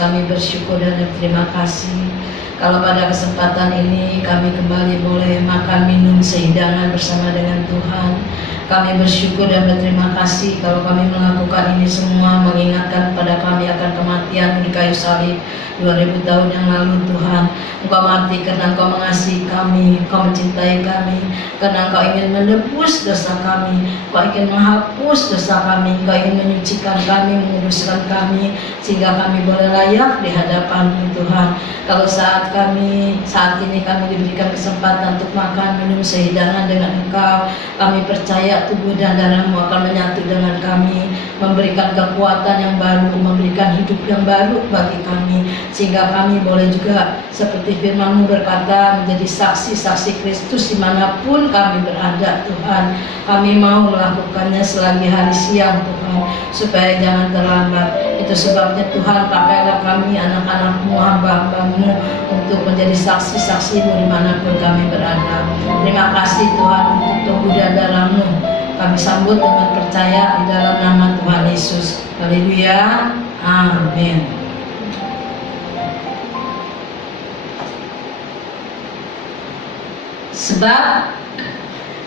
Kami bersyukur dan berterima kasih kalau pada kesempatan ini kami kembali boleh makan minum sehidangan bersama dengan Tuhan. Kami bersyukur dan berterima kasih kalau kami melakukan ini semua mengingatkan pada kami akan kematian di kayu salib 2000 tahun yang lalu. Tuhan, Engkau mati karena Engkau mengasihi kami, Engkau mencintai kami, karena Engkau ingin menebus dosa kami, Engkau ingin menghapus dosa kami, Engkau ingin menyucikan kami, menguduskan kami, sehingga kami boleh layak di hadapan-Mu Tuhan. Kalau saat ini kami diberikan kesempatan untuk makan minum sehidangan dengan Engkau, kami percaya tubuh dan darah-Mu akan menyatu dengan kami, memberikan kekuatan yang baru, memberikan hidup yang baru bagi kami, sehingga kami boleh juga seperti firman-Mu berkata menjadi saksi-saksi Kristus dimanapun kami berada. Tuhan, kami mau melakukannya selagi hari siang Tuhan, supaya jangan terlambat. Itu sebabnya Tuhan, pakailah kami anak-anak-Mu, hamba-hamba-Mu untuk menjadi saksi-saksi-Mu dimanapun kami berada. Terima kasih Tuhan untuk tubuh dan darah-Mu. Kami sambut dengan percaya di dalam nama Tuhan Yesus. Haleluya, amin. Sebab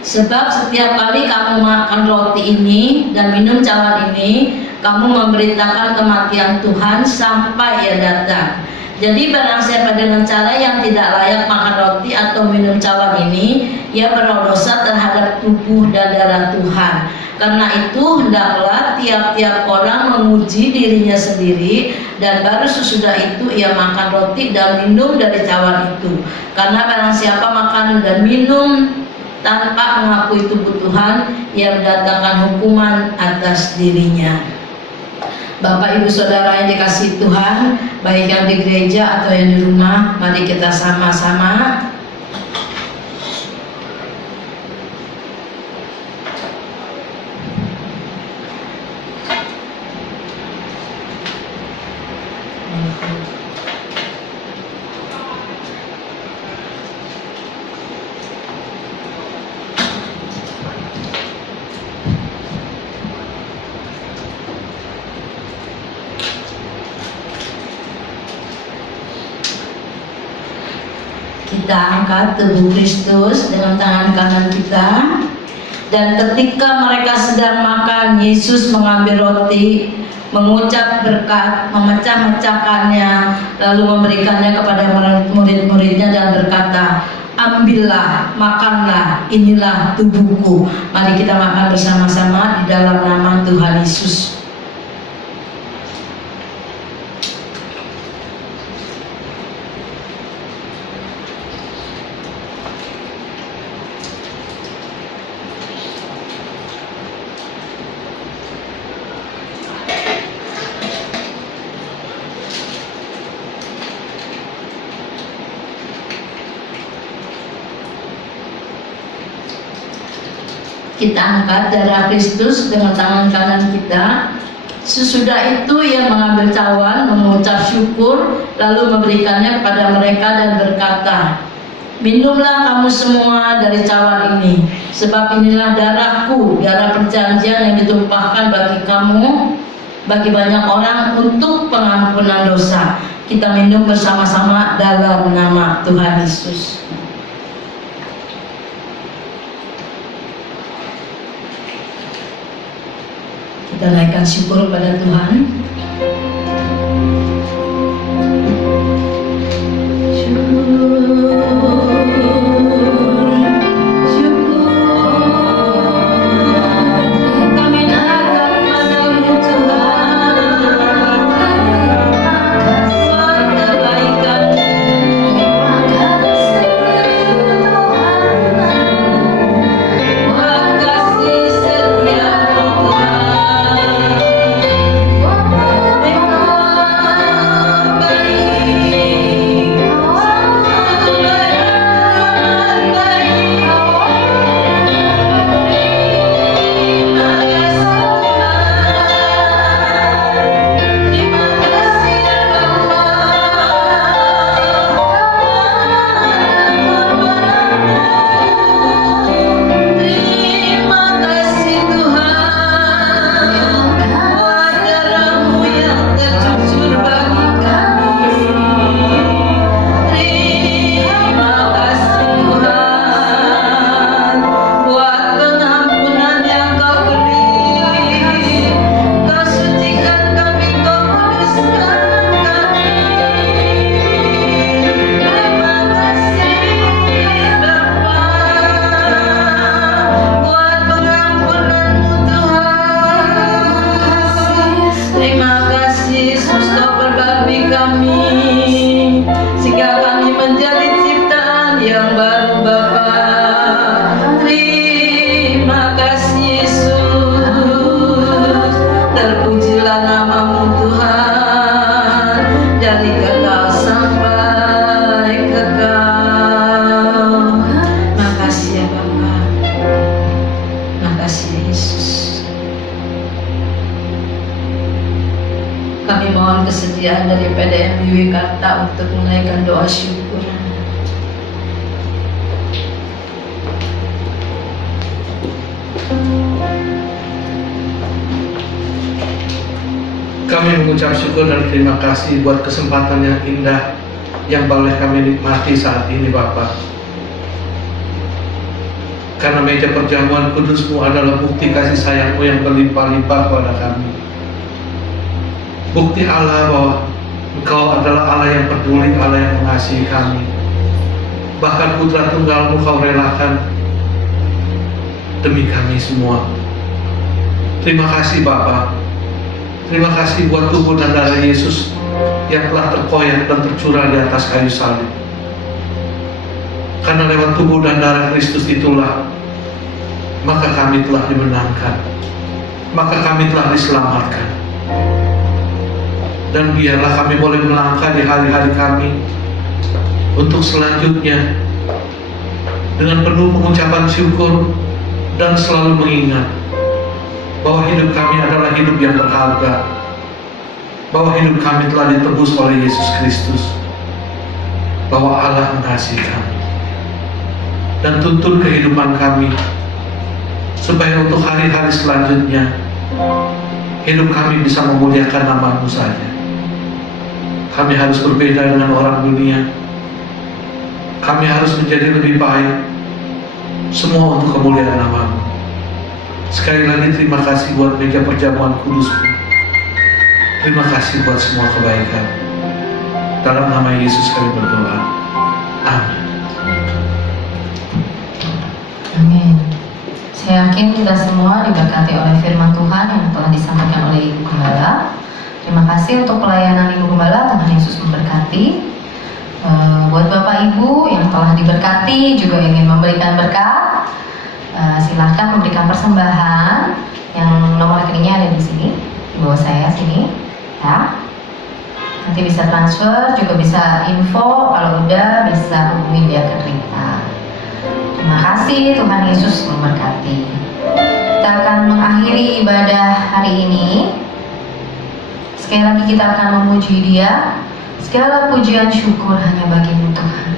setiap kali kamu makan roti ini dan minum cawan ini, kamu memberitakan kematian Tuhan sampai Ia datang. Jadi barang siapa dengan cara yang tidak layak makan roti atau minum cawan ini, ia berdosa terhadap tubuh dan darah Tuhan. Karena itu hendaklah tiap-tiap orang menguji dirinya sendiri, dan baru sesudah itu ia makan roti dan minum dari cawan itu. Karena barang siapa makan dan minum tanpa mengakui tubuh Tuhan, ia mendatangkan hukuman atas dirinya. Bapak Ibu Saudara yang dikasihi Tuhan, baik yang di gereja atau yang di rumah, mari kita sama-sama Kita angkat tubuh Kristus dengan tangan kanan kita. Dan ketika mereka sedang makan, Yesus mengambil roti, mengucap berkat, memecah-mecahkannya, lalu memberikannya kepada murid-muridnya dan berkata, "Ambillah, makanlah, inilah tubuhku." Mari kita makan bersama-sama di dalam nama Tuhan Yesus. Kita angkat darah Kristus dengan tangan kanan kita. Sesudah itu ia mengambil cawan, mengucap syukur, lalu memberikannya kepada mereka dan berkata, "Minumlah kamu semua dari cawan ini, sebab inilah darahku, darah perjanjian yang ditumpahkan bagi kamu, bagi banyak orang untuk pengampunan dosa." Kita minum bersama-sama dalam nama Tuhan Yesus. Kita naikkan syukur pada Tuhan. Kami naikkan padamu Tuhan, buat kebaikan. Buat kasih setiamu kesediaan dari PDM Wiwikata untuk menaikkan doa syukur. Kami mengucap syukur dan terima kasih buat kesempatan yang indah yang boleh kami nikmati saat ini, Bapak. Karena meja perjamuan kudus-Mu adalah bukti kasih sayang-Mu yang berlimpah-limpah kepada kami. Bukti Allah bahwa Engkau adalah Allah yang peduli, Allah yang mengasihi kami. Bahkan putra tunggal-Mu Kau relakan demi kami semua. Terima kasih Bapa. Terima kasih buat tubuh dan darah Yesus yang telah terkoyak dan tercurah di atas kayu salib. Karena lewat tubuh dan darah Kristus itulah maka kami telah dimenangkan, maka kami telah diselamatkan. Dan biarlah kami boleh melangkah di hari-hari kami untuk selanjutnya dengan penuh pengucapan syukur dan selalu mengingat bahwa hidup kami adalah hidup yang berharga, bahwa hidup kami telah ditebus oleh Yesus Kristus, bahwa Allah mengasihi kami. Dan tuntun kehidupan kami supaya untuk hari-hari selanjutnya hidup kami bisa memuliakan nama-Mu saja. Kami harus berbeda dengan orang dunia. kami harus menjadi lebih baik. Semua untuk kemuliaan nama-Mu. Sekali lagi terima kasih buat meja perjamuan kudus-Mu. Terima kasih buat semua kebaikan. Dalam nama Yesus kami berdoa. Amin. Amin. Saya yakin kita semua diberkati oleh firman Tuhan yang telah disampaikan oleh Ibu Gembala. Terima kasih untuk pelayanan Ibu Gembala. Tuhan Yesus memberkati. Buat Bapak Ibu yang telah diberkati juga ingin memberikan berkat, silahkan memberikan persembahan. Yang nomor rekeningnya ada di sini, di bawah saya sini, ya. Nanti bisa transfer, juga bisa info. Kalau udah bisa hubungi dia ke Rita. Terima kasih, Tuhan Yesus memberkati. Kita akan mengakhiri ibadah hari ini. Sekali lagi kita akan memuji Dia. Segala pujian syukur hanya bagi-Mu Tuhan.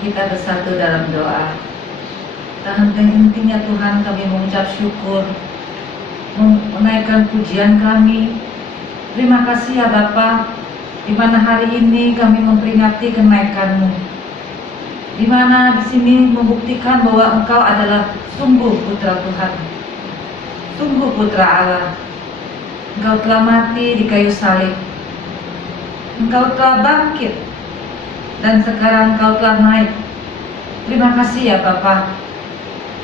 Kita bersatu dalam doa. Dan henti-hentinya Tuhan kami mengucap syukur, menaikkan pujian kami. Terima kasih ya Bapa, di mana hari ini kami memperingati kenaikan-Mu, di mana di sini membuktikan bahwa Engkau adalah sungguh Putra Tuhan, sungguh Putra Allah. Engkau telah mati di kayu salib, Engkau telah bangkit, dan sekarang Engkau telah naik. Terima kasih ya Bapa.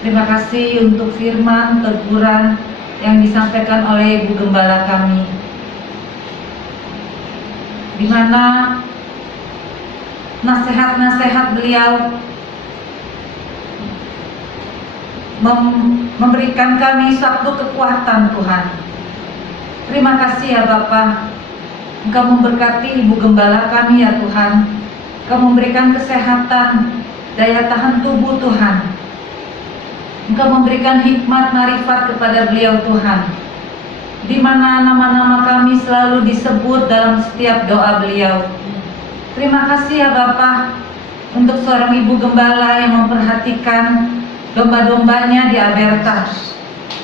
Terima kasih untuk firman teguran yang disampaikan oleh Ibu Gembala kami, di mana nasihat-nasihat beliau memberikan kami satu kekuatan Tuhan. Terima kasih ya Bapa. Engkau memberkati Ibu Gembala kami ya Tuhan. Engkau memberikan kesehatan, daya tahan tubuh Tuhan. Engkau memberikan hikmat marifat kepada beliau Tuhan, di mana nama-nama kami selalu disebut dalam setiap doa beliau. Terima kasih ya Bapa untuk seorang Ibu Gembala yang memperhatikan domba-dombanya di Aberta.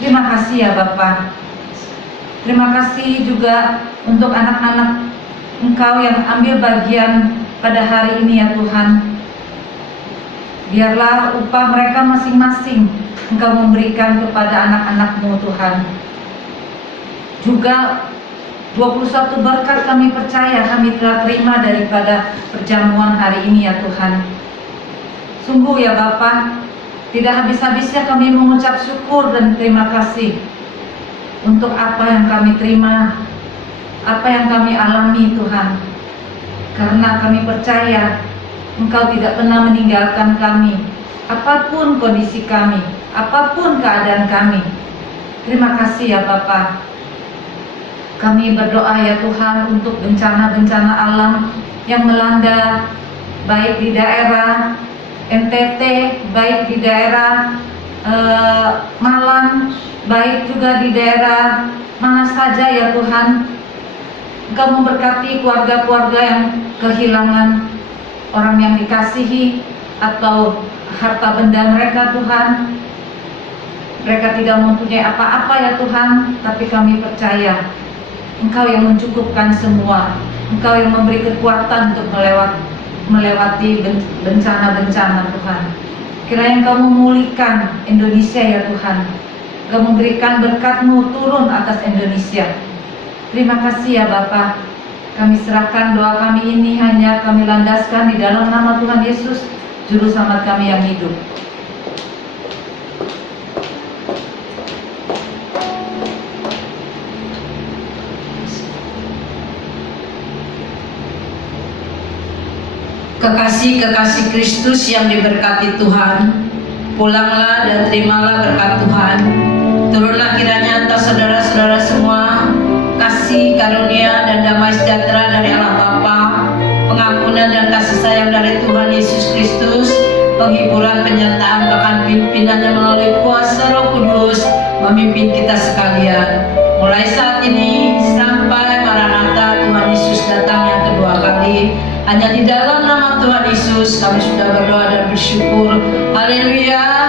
Terima kasih ya Bapa. Terima kasih juga untuk anak-anak Engkau yang ambil bagian pada hari ini ya Tuhan. Biarlah upah mereka masing-masing Engkau memberikan kepada anak-anak-Mu Tuhan. Juga 21 berkat kami percaya kami telah terima daripada perjamuan hari ini ya Tuhan. Sungguh ya Bapa, tidak habis-habisnya kami mengucap syukur dan terima kasih untuk apa yang kami terima, apa yang kami alami Tuhan. Karena kami percaya Engkau tidak pernah meninggalkan kami, apapun kondisi kami, apapun keadaan kami. Terima kasih ya Bapa. Kami berdoa ya Tuhan untuk bencana-bencana alam yang melanda baik di daerah NTT, baik di daerah Malang, baik juga di daerah mana saja ya Tuhan. Engkau memberkati keluarga-keluarga yang kehilangan orang yang dikasihi atau harta benda mereka Tuhan. Mereka tidak mempunyai apa-apa ya Tuhan, tapi kami percaya Engkau yang mencukupkan semua. Engkau yang memberi kekuatan untuk melewati bencana-bencana Tuhan. Kiranya Engkau memulihkan Indonesia ya Tuhan. Engkau memberikan berkat-Mu turun atas Indonesia. Terima kasih ya Bapa. Kami serahkan doa kami ini hanya kami landaskan di dalam nama Tuhan Yesus, Juru Selamat kami yang hidup. Kekasih-kekasih Kristus yang diberkati Tuhan, pulanglah dan terimalah berkat Tuhan. Turunlah kiranya atas saudara-saudara semua kasih, karunia, dan damai sejahtera dari Allah Bapa, pengampunan dan kasih sayang dari Tuhan Yesus Kristus, penghiburan, penyertaan, bahkan pimpinannya melalui kuasa Roh Kudus memimpin kita sekalian. Mulai saat ini sampai Maranatha Tuhan Yesus datang yang kedua kali. Hanya di dalam nama Tuhan Yesus kami sudah berdoa dan bersyukur. Haleluya.